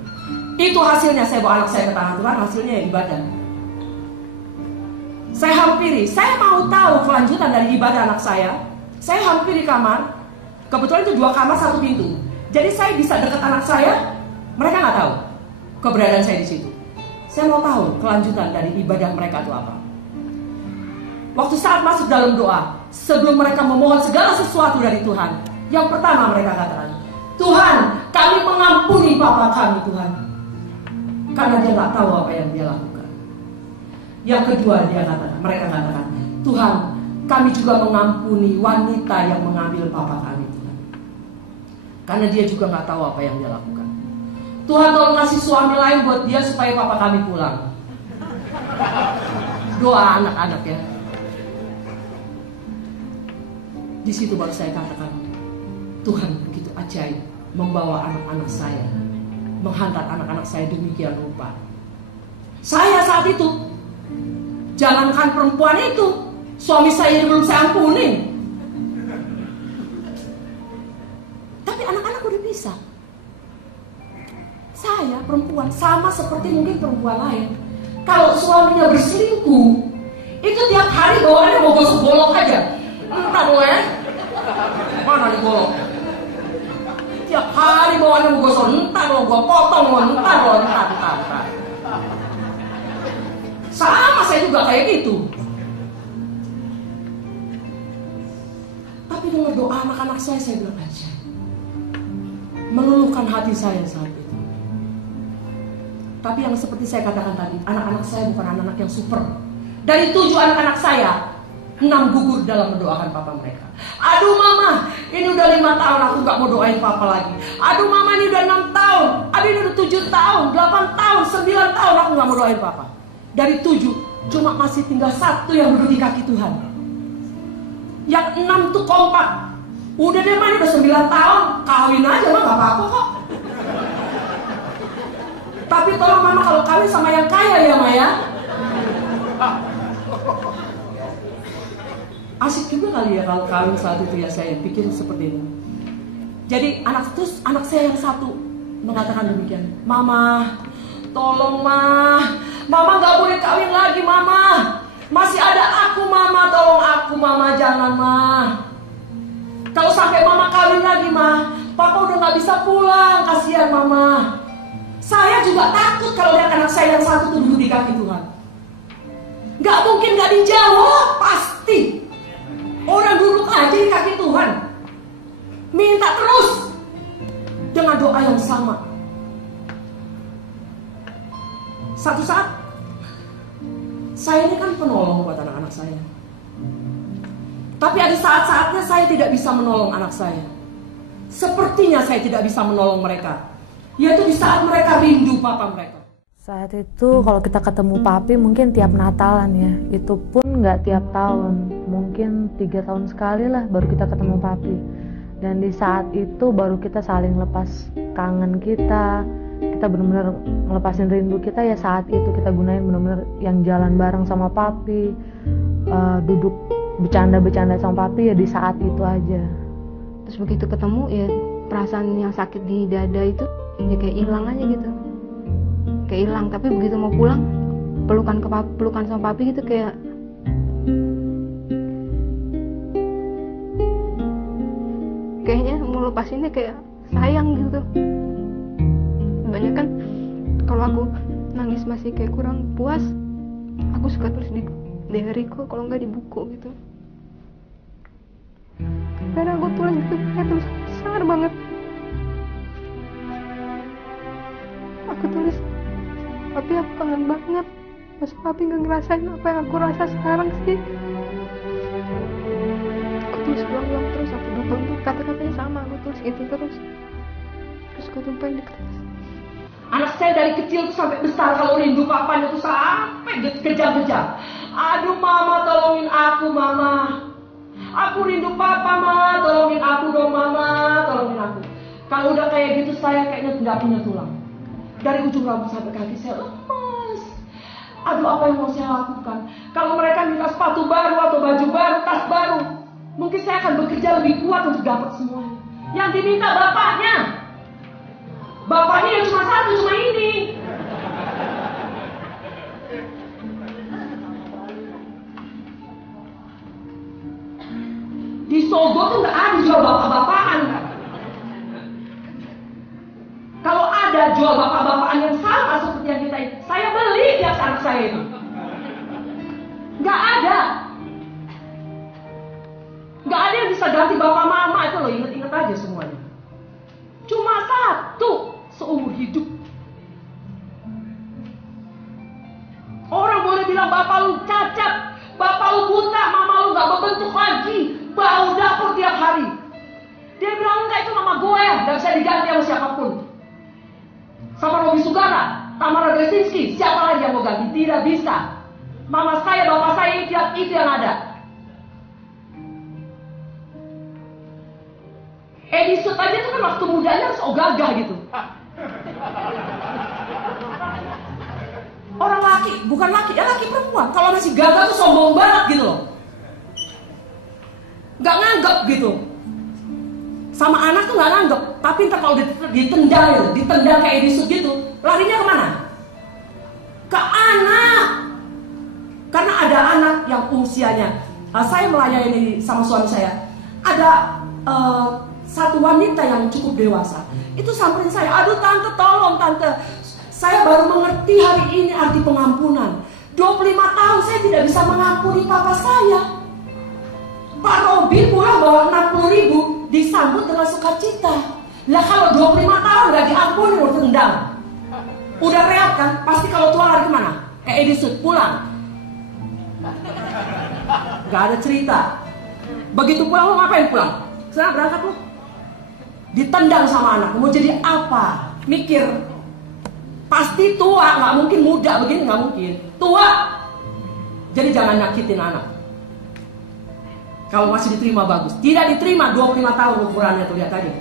Itu hasilnya saya bawa anak saya ke tangan Tuhan, hasilnya ya ibadah. Saya hampiri, saya mau tahu kelanjutan dari ibadah anak saya. Saya hampiri kamar, kebetulan itu 2 kamar 1 pintu. Jadi saya bisa dekat anak saya, mereka nggak tahu keberadaan saya di situ. Saya mau tahu kelanjutan dari ibadah mereka itu apa. Waktu saat masuk dalam doa, sebelum mereka memohon segala sesuatu dari Tuhan, yang pertama mereka katakan, Tuhan, kami mengampuni papa kami Tuhan, karena dia nggak tahu apa yang dia lakukan. Yang kedua mereka katakan, Tuhan, kami juga mengampuni wanita yang mengambil papa kami Tuhan, karena dia juga nggak tahu apa yang dia lakukan. Tuhan tolong kasih suami lain buat dia supaya papa kami pulang. Doa anak-anak ya. Di situ baru saya katakan, Tuhan begitu ajaib membawa anak-anak saya, menghantar anak-anak saya demikian rupa. Saya saat itu, jangankan perempuan itu, suami saya belum saya ampunin. Tapi anak-anak udah bisa. Saya perempuan sama seperti mungkin perempuan lain. Kalau suaminya berselingkuh, itu tiap hari bawaannya mau gosok golok aja. Entah boleh, mana nih golok? Tiap hari bawaannya mau gosok, entah lo gua potong, entah. Sama saya juga kayak gitu. Tapi dengan doa anak-anak saya bilang aja, meluluhkan hati saya saat itu. Tapi yang seperti saya katakan tadi, anak-anak saya bukan anak-anak yang super. Dari 7 anak-anak saya, 6 gugur dalam mendoakan papa mereka. Aduh mama, ini udah 5 tahun aku gak mau doain papa lagi. Aduh mama, ini udah 6 tahun. Aduh ini udah 7 tahun, 8 tahun, 9 tahun aku gak mau doain papa. Dari 7, cuma masih tinggal 1 yang duduk di kaki Tuhan. Yang 6 tuh kompak. Udah deh mah, udah 9 tahun, kawin aja mah gak apa-apa kok. Tapi tolong mama kalau kawin sama yang kaya ya Maya. Asik juga kali ya kalau kawin saat itu ya, saya pikir seperti itu. Jadi anak saya yang 1 mengatakan demikian. Mama, tolong mama gak boleh kawin lagi mama. Masih ada aku mama, tolong aku mama, jangan Kalau sampai mama kawin lagi papa udah gak bisa pulang, kasihan mama. Saya juga takut kalau lihat anak saya yang 1 tuh duduk di kaki Tuhan. Gak mungkin gak dijawab, pasti. Orang duduk aja di kaki Tuhan, minta terus dengan doa yang sama. Satu saat, saya ini kan penolong buat anak-anak saya. Tapi ada saat-saatnya saya tidak bisa menolong anak saya. Sepertinya saya tidak bisa menolong mereka. Yaitu di saat mereka rindu papa mereka. Saat itu kalau kita ketemu papi mungkin tiap Natalan ya. Itu pun nggak tiap tahun. Mungkin 3 tahun sekali lah baru kita ketemu papi. Dan di saat itu baru kita saling lepas kangen kita. Kita benar-benar ngelepasin rindu kita ya saat itu. Kita gunain benar-benar yang jalan bareng sama papi. Duduk bercanda-bercanda sama papi ya di saat itu aja. Terus begitu ketemu ya perasaan yang sakit di dada itu ya kayak hilang aja gitu, kayak hilang. Tapi begitu mau pulang, pelukan sama papi gitu kayak kayaknya mau lepasinnya kayak sayang gitu. Banyak kan kalau aku nangis masih kayak kurang puas, aku suka tulis di diariku, kalau nggak di buku gitu. Karena aku tulis gitu kayak tulis besar banget. Aku tulis, tapi aku kangen banget Masa papi nggak ngerasain apa yang aku rasa sekarang sih? Aku tulis ulang-ulang terus, aku double tuh kata-katanya sama, aku tulis gitu terus aku tumpahin di kertas. Anak saya dari kecil tuh sampai besar kalau rindu papanya tuh sampai kejam-kejam. Aduh mama, tolongin aku mama. Aku rindu papa mama, tolongin aku dong mama, tolongin aku. Kalau udah kayak gitu saya kayaknya nggak punya tulang. Dari ujung rambut sampai kaki saya lemas. Aduh apa yang mau saya lakukan? Kalau mereka minta sepatu baru atau baju baru, tas baru, mungkin saya akan bekerja lebih kuat untuk dapat semuanya. Yang diminta bapaknya. Bapaknya yang cuma satu, cuma ini. Di Sogo tuh nggak ada jual bapak-bapakan. Kalau ada jual bapak-bapakan yang sama seperti yang kita ini, saya beli tiap anak saya itu. Nggak ada. Nggak ada yang bisa ganti bapak mama itu loh, inget-inget aja semuanya. Cuma satu seumur hidup. Orang boleh bilang bapak lu cacat, bapak lu buta, mama lu nggak berbentuk lagi, bau dapur tiap hari. Dia bilang enggak, itu mama gue, nggak bisa diganti sama siapapun. Sama Robi Sugara, Tamara Gresinski, siapa lagi yang mau ganti? Tidak bisa. Mama saya, bapak saya itu yang ada. Edisut aja tuh kan waktu mudanya harus ogagah gitu. Orang laki, bukan laki, ya laki perempuan. Kalau masih gagah tuh sombong banget gitu loh. Gak nganggep gitu. Sama anak tuh gak nganggep. Tapi ntar kalau ditendang kayak Edisut gitu, larinya kemana? Ke anak. Karena ada anak yang usianya, saya melayani sama suami saya, ada satu wanita yang cukup dewasa. Itu samperin saya, aduh tante tolong tante, saya baru mengerti hari ini arti pengampunan. 25 tahun saya tidak bisa mengampuni papa saya. Pak Robi pulang bawa 60.000, disambut dengan sukacita. Lah kalau 25 tahun gak diampuni, udah tendang, udah reak kan, pasti kalau tua lari kemana? Kayak Edisut, pulang. Gak ada cerita. Begitu pulang, lo ngapain pulang? Sekarang berangkat lo. Ditendang sama anak, mau jadi apa? Mikir. Pasti tua, gak mungkin muda begini, gak mungkin. Tua. Jadi jangan nyakitin anak. Kalau masih diterima bagus. Tidak diterima 25 tahun ukurannya tuh, lihat aja.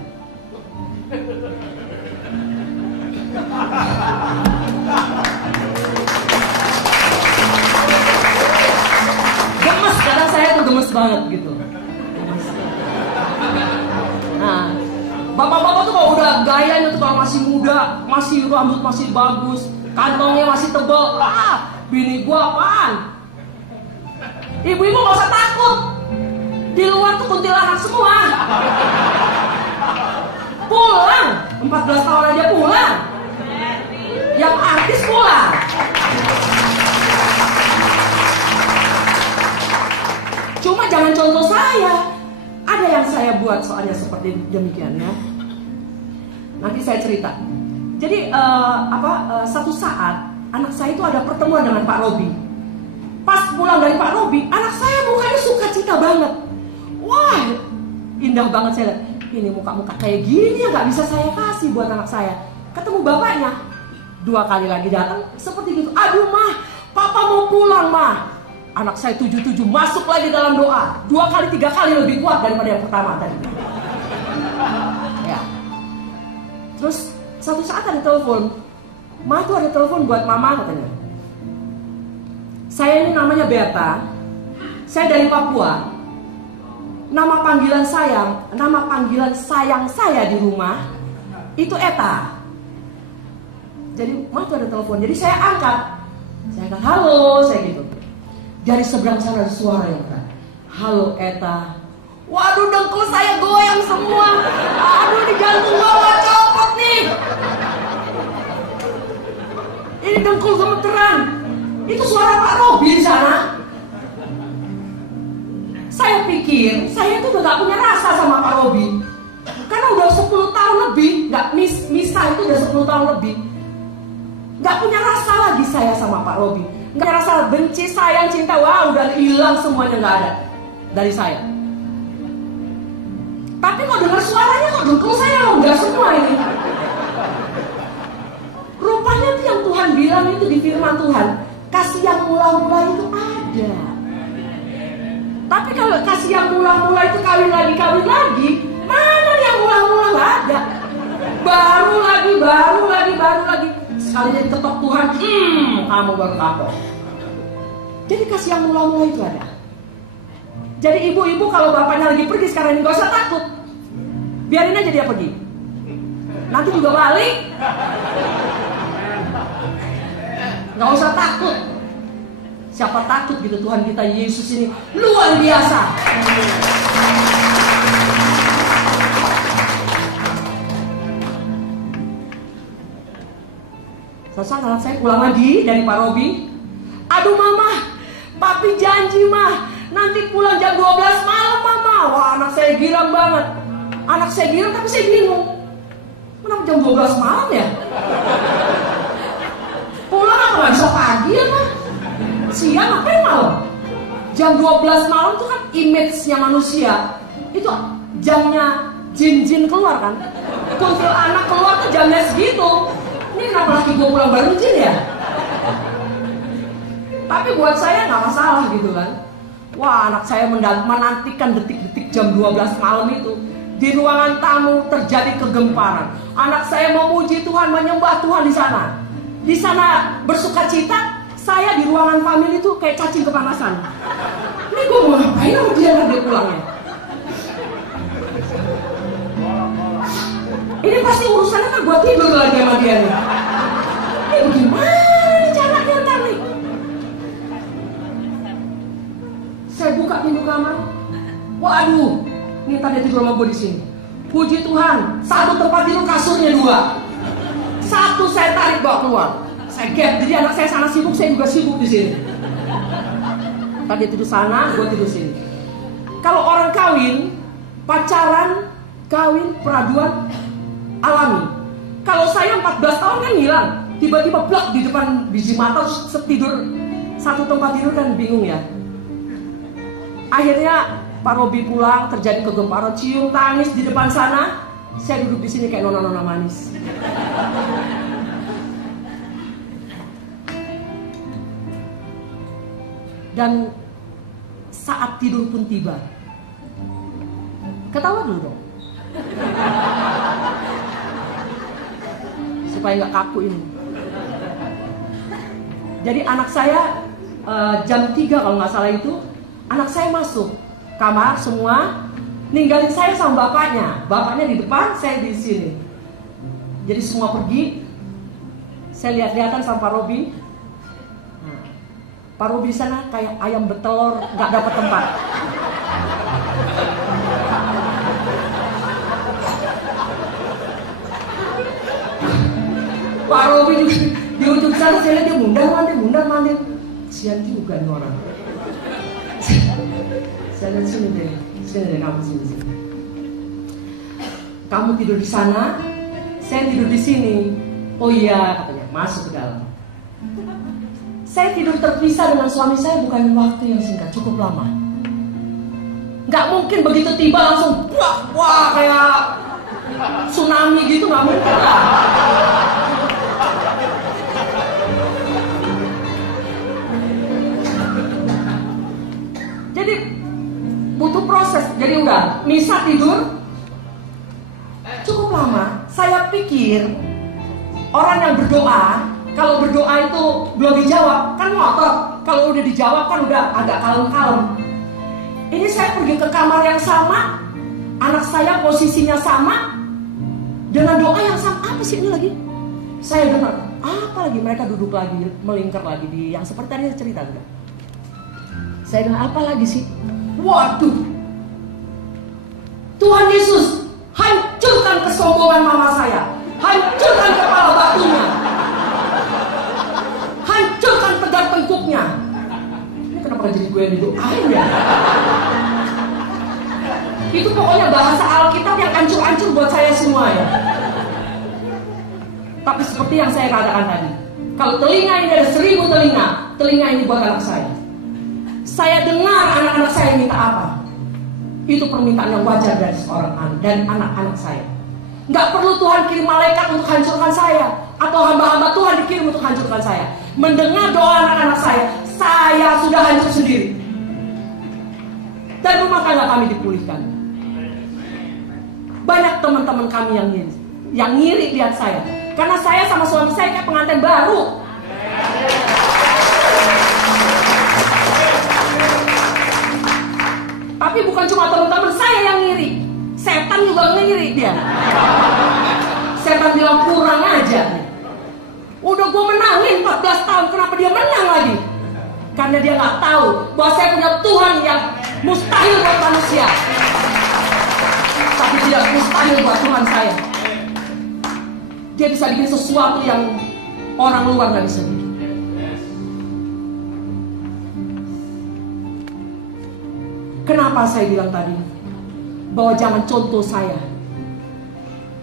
Gemes, karena saya tuh gemes banget gitu. Nah, bapak-bapak tuh kalau udah gayanya tuh kalau masih muda, masih rambut masih bagus, kantongnya masih tebal, bini gua apaan? Ibu-ibu gak usah takut. Di luar tuh kuntilanak semua. Pulang, 14 tahun aja pulang. Yang artis pulang. Cuma jangan contoh saya. Ada yang saya buat soalnya seperti demikian ya. Nanti saya cerita. Jadi satu saat anak saya itu ada pertemuan dengan Pak Robi. Pas pulang dari Pak Robi, anak saya mukanya sukacita banget. Wah, indah banget saya lihat. Ini muka-muka kayak gini ya gak bisa saya kasih buat anak saya. Ketemu bapaknya, 2 kali lagi datang seperti gitu. Aduh mah, papa mau pulang mah. Anak saya 77 masuk lagi dalam doa. 2 kali 3 kali lebih kuat daripada yang pertama tadi. Ya. Terus satu saat ada telepon. Ma tuh ada telepon buat mama katanya. Saya ini namanya Berta. Saya dari Papua. Nama panggilan sayang saya di rumah itu Eta. Jadi Ma tuh ada telepon. Jadi saya angkat. Saya angkat, halo, saya gitu. Dari seberang sana ada suara yang berat. Halo Eta. Waduh, dengkul saya goyang semua. Aduh, di jantung bawah copot nih. Ini dengkul gemeteran. Itu suara Pak Robi di sana. Saya pikir saya itu udah gak punya rasa sama Pak Robi. Karena udah 10 tahun lebih, misa itu udah 10 tahun lebih. Gak punya rasa lagi saya sama Pak Robi. Nggak rasa benci, sayang, cinta, wah udah hilang semuanya, nggak ada dari saya. Tapi kok dengar suaranya kok dukung saya, nggak semua ini. Rupanya itu yang Tuhan bilang itu di firman Tuhan, kasih yang mula-mula itu ada. Tapi kalau kasih yang mula-mula itu kawin lagi, mana yang mula-mula nggak ada. Baru lagi. Sekali jadi ketok Tuhan, kamu baru kapok. Jadi kasih yang mula-mula itu ada. Jadi ibu-ibu kalau bapaknya lagi pergi sekarang ini gak usah takut. Biarin aja dia pergi. Nanti juga balik. Gak usah takut. Siapa takut gitu, Tuhan kita Yesus ini luar biasa. Saat saya pulang lagi dari Pak Robi, aduh mama, papi janji mah nanti pulang jam 12 malam mama. Wah, anak saya girang banget. Anak saya girang tapi saya bingung, kenapa jam 12 malam ya? Pulang apa nggak bisa pagi ya mah? Siang apa ya malam? Jam 12 malam itu kan image-nya manusia. Itu jamnya jin-jin keluar kan. Kuntil anak keluar tuh jamnya segitu. Ini kenapa lagi gue pulang bareng jin ya? Tapi buat saya nggak masalah gitu kan. Wah, anak saya menantikan detik-detik jam 12 malam itu. Di ruangan tamu terjadi kegemparan. Anak saya memuji Tuhan, menyembah Tuhan di sana. Di sana bersuka cita. Saya di ruangan family itu kayak cacing kepanasan. Ini gue mau ngapain sama dia pulangnya? Ini pasti urusannya kan buat tidur lagi sama dia nih. Ini bagaimana caranya ntar nih? Saya buka pintu kamar. Waduh, ini tadi tidur sama gue di sini. Puji Tuhan, satu tempat tidur kasurnya 2. Satu saya tarik bawa keluar. Saya gap, jadi anak saya sana sibuk, saya juga sibuk di sini. Tadi tidur sana, gue tidur sini. Kalau orang kawin, pacaran, kawin, peraduan, alami. Kalau saya 14 tahun kan hilang, tiba-tiba blok di depan biji mata tidur satu tempat tidur kan bingung ya. Akhirnya Pak Robi pulang, terjadi kegemparan, cium tangis di depan sana. Saya duduk di sini kayak nona-nona manis. Dan saat tidur pun tiba. Ketawa dulu dong. Supaya nggak kaku ini. Jadi anak saya jam 3 kalau nggak salah itu, anak saya masuk kamar semua, ninggalin saya sama bapaknya. Bapaknya di depan, saya di sini. Jadi semua pergi. Saya lihat-lihatan sama Pak Robi. Pak Robi sana kayak ayam betelor, nggak dapat tempat. Pak Robi di ujung sana saya lihat dia mundar mandir. Kasian juga nih orang. Saya lihat sini deh kamu sini. Kamu tidur di sana, saya tidur di sini. Oh iya katanya, masuk ke dalam. Saya tidur terpisah dengan suami saya bukan waktu yang singkat, cukup lama. Nggak mungkin begitu tiba langsung wah kayak tsunami gitu, nggak mungkin lah. Jadi butuh proses. Jadi udah Nisa tidur cukup lama. Saya pikir orang yang berdoa, kalau berdoa itu belum dijawab kan ngotot. Kalau udah dijawab kan udah agak kalem-kalem. Ini saya pergi ke kamar yang sama, anak saya posisinya sama, dengan doa yang sama. Apa sih ini lagi? Saya dengar apa lagi, mereka duduk lagi, melingkar lagi di yang seperti tadi saya cerita juga. Saya dengar apa lagi sih? Waduh, Tuhan Yesus hancurkan kesombongan mama saya, hancurkan kepala batunya, hancurkan tegar tengkuknya. Ini kenapa jadi gue yang didoain ya? Itu pokoknya bahasa Alkitab yang hancur-hancur buat saya semua ya. Tapi seperti yang saya katakan tadi, Kalau telinga ini ada 1000 telinga, telinga ini buat anak saya. Saya dengar anak-anak saya minta apa. Itu permintaan yang wajar dari seorang anak dan anak-anak saya. Nggak perlu Tuhan kirim malaikat untuk hancurkan saya, atau hamba-hamba Tuhan dikirim untuk hancurkan saya. Mendengar doa anak-anak saya sudah hancur sendiri. Dan rumah tangga kami dipulihkan. Banyak teman-teman kami yang ngiri lihat saya, karena saya sama suami saya kayak pengantin baru. Tapi bukan cuma teman-teman saya yang ngiri, setan juga ngiri dia. Setan bilang kurang aja. Udah gue menangin 14 tahun, kenapa dia menang lagi? Karena dia nggak tahu bahwa saya punya Tuhan yang mustahil buat manusia, tapi tidak mustahil buat Tuhan saya. Dia bisa bikin sesuatu yang orang luar nggak bisa bikin. Kenapa saya bilang tadi bahwa jangan contoh saya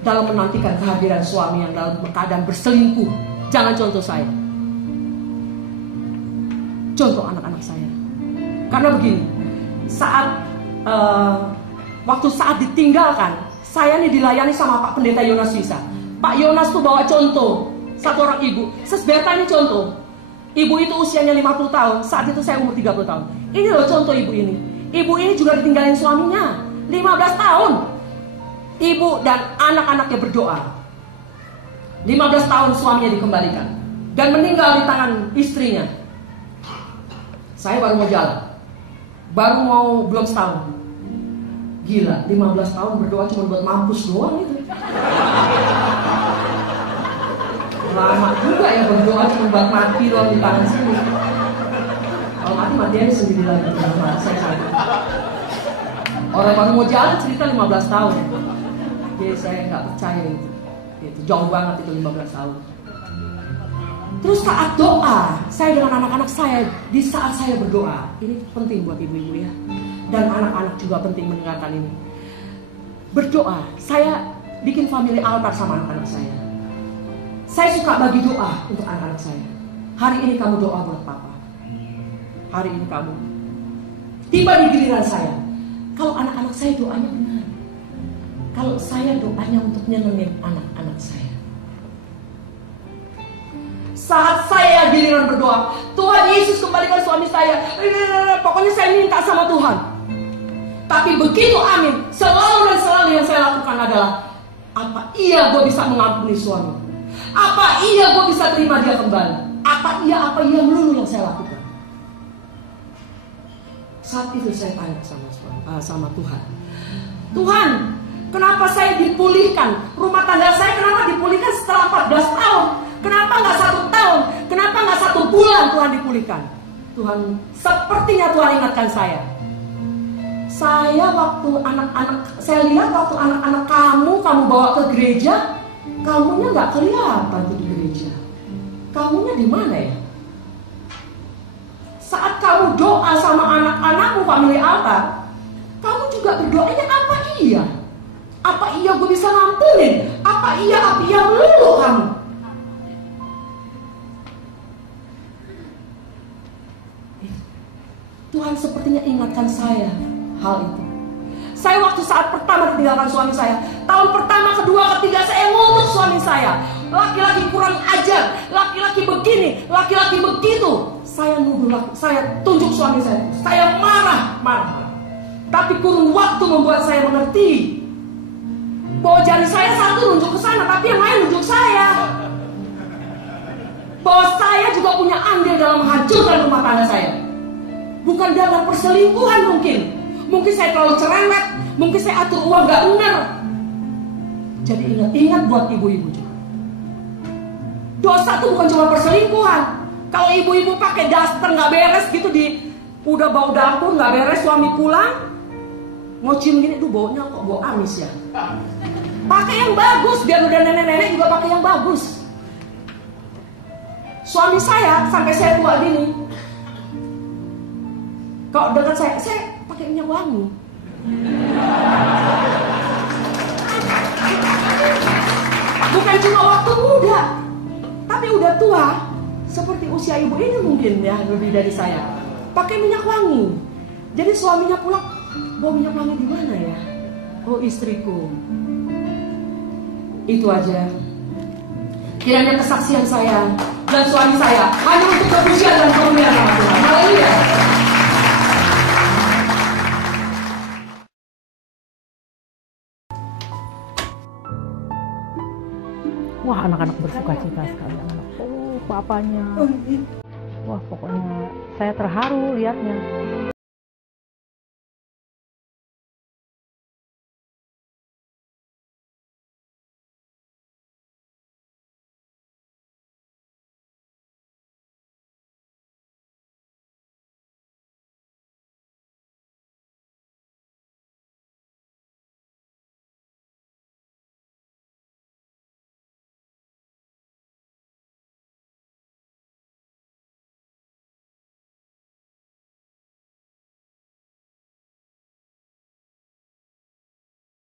dalam menantikan kehadiran suami yang dalam keadaan berselingkuh. Jangan contoh saya, contoh anak-anak saya. Karena begini, waktu saat ditinggalkan, saya nih dilayani sama Pak Pendeta Yonas Wisa. Pak Yonas tuh bawa contoh satu orang ibu. Sesberta ini contoh. Ibu itu usianya 50 tahun, saat itu saya umur 30 tahun. Ini loh contoh ibu ini. Ibu ini juga ditinggalin suaminya 15 tahun. Ibu dan anak-anaknya berdoa. 15 tahun suaminya dikembalikan dan meninggal di tangan istrinya. Saya baru mau jalan, belum setahun. Gila, 15 tahun berdoa cuma buat mampus doang itu. Lama juga ya berdoa cuma buat mati doang di tangan sini. Kalau mati aja sendiri lagi. Saya orang baru mau jalan cerita 15 tahun. Jadi saya nggak percaya itu. Jauh banget itu 15 tahun. Terus saat doa, saya dengan anak-anak saya, di saat saya berdoa, ini penting buat ibu-ibu ya, dan anak-anak juga penting mendengarkan ini. Berdoa, saya bikin family altar sama anak-anak saya. Saya suka bagi doa untuk anak-anak saya. Hari ini kamu doa buat papa. Hari ini kamu. Tiba di giliran saya. Kalau anak-anak saya doanya benar. Kalau saya doanya untuk nyenengin anak-anak saya. Saat saya giliran berdoa, Tuhan Yesus kembalikan suami saya. Pokoknya saya minta sama Tuhan. Tapi begitu amin, selalu dan selalu yang saya lakukan adalah, apa iya gue bisa mengampuni suami? Apa iya gue bisa terima dia kembali? Apa iya melulu yang saya lakukan? Saat itu saya tanya sama Tuhan. Tuhan, kenapa saya dipulihkan? Rumah tangga saya kenapa dipulihkan setelah 14 tahun? Kenapa nggak 1 tahun? Kenapa nggak 1 bulan Tuhan dipulihkan? Tuhan, sepertinya Tuhan ingatkan saya. Saya waktu anak-anak, saya lihat waktu anak-anak kamu bawa ke gereja, kamunya nggak kelihatan tuh di gereja. Kamunya di mana ya? Saat kamu doa sama anak-anakmu family altar, kamu juga berdoanya apa iya? Apa iya gue bisa ngampunin? Apa iya melulu kamu? Tuhan sepertinya ingatkan saya hal itu. Saya waktu saat pertama ditinggalkan suami saya, tahun pertama, kedua, ketiga saya ngutuk suami saya. Laki-laki kurang ajar, laki-laki begini, laki-laki begitu. Saya nuduh, saya tunjuk suami saya marah. Tapi kurun waktu membuat saya mengerti bahwa jari saya satu nunjuk ke sana, tapi yang lain nunjuk saya. Bahwa saya juga punya andil dalam menghancurkan rumah tangga saya. Bukan dalam perselingkuhan mungkin. Mungkin saya terlalu cerewet, mungkin saya atur uang gak benar. Jadi ingat buat ibu-ibu juga. Dosa itu bukan cuma perselingkuhan. Kalau ibu-ibu pakai daster gak beres gitu, udah bau dapur gak beres, suami pulang mau cium gini, baunya kok bau amis ya. Pakai yang bagus, biar udah nenek-nenek juga pakai yang bagus. Suami saya sampai saya tua gini, kalau dekat saya pakai minyak wangi. Bukan cuma waktu muda, tapi udah tua, seperti usia ibu ini mungkin ya, lebih dari saya. Pakai minyak wangi. Jadi suaminya pulang, bawa minyak wangi di mana ya? Oh, istriku. Itu aja. Kiranya kesaksian saya dan suami saya hanya untuk kepujian dan kemuliaan nama Tuhan. Haleluya. Wah, anak-anak bersuka cita sekali. Oh, papanya. Wah, pokoknya saya terharu lihatnya.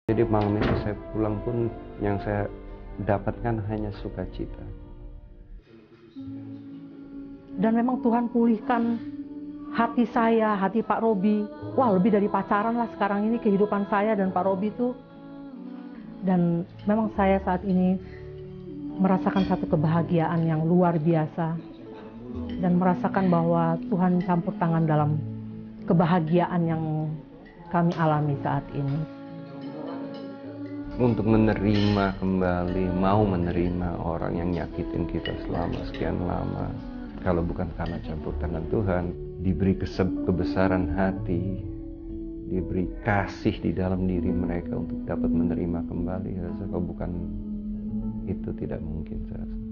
Jadi malam itu saya pulang pun yang saya dapatkan hanya sukacita. Dan memang Tuhan pulihkan hati saya, hati Pak Robi. Wah, lebih dari pacaran lah sekarang ini kehidupan saya dan Pak Robi itu. Dan memang saya saat ini merasakan satu kebahagiaan yang luar biasa. Dan merasakan bahwa Tuhan campur tangan dalam kebahagiaan yang kami alami saat ini. Untuk menerima kembali, mau menerima orang yang nyakitin kita selama sekian lama. Kalau bukan karena campur tangan Tuhan, diberi kebesaran hati, diberi kasih di dalam diri mereka untuk dapat menerima kembali. Kalau bukan itu tidak mungkin, saya rasa.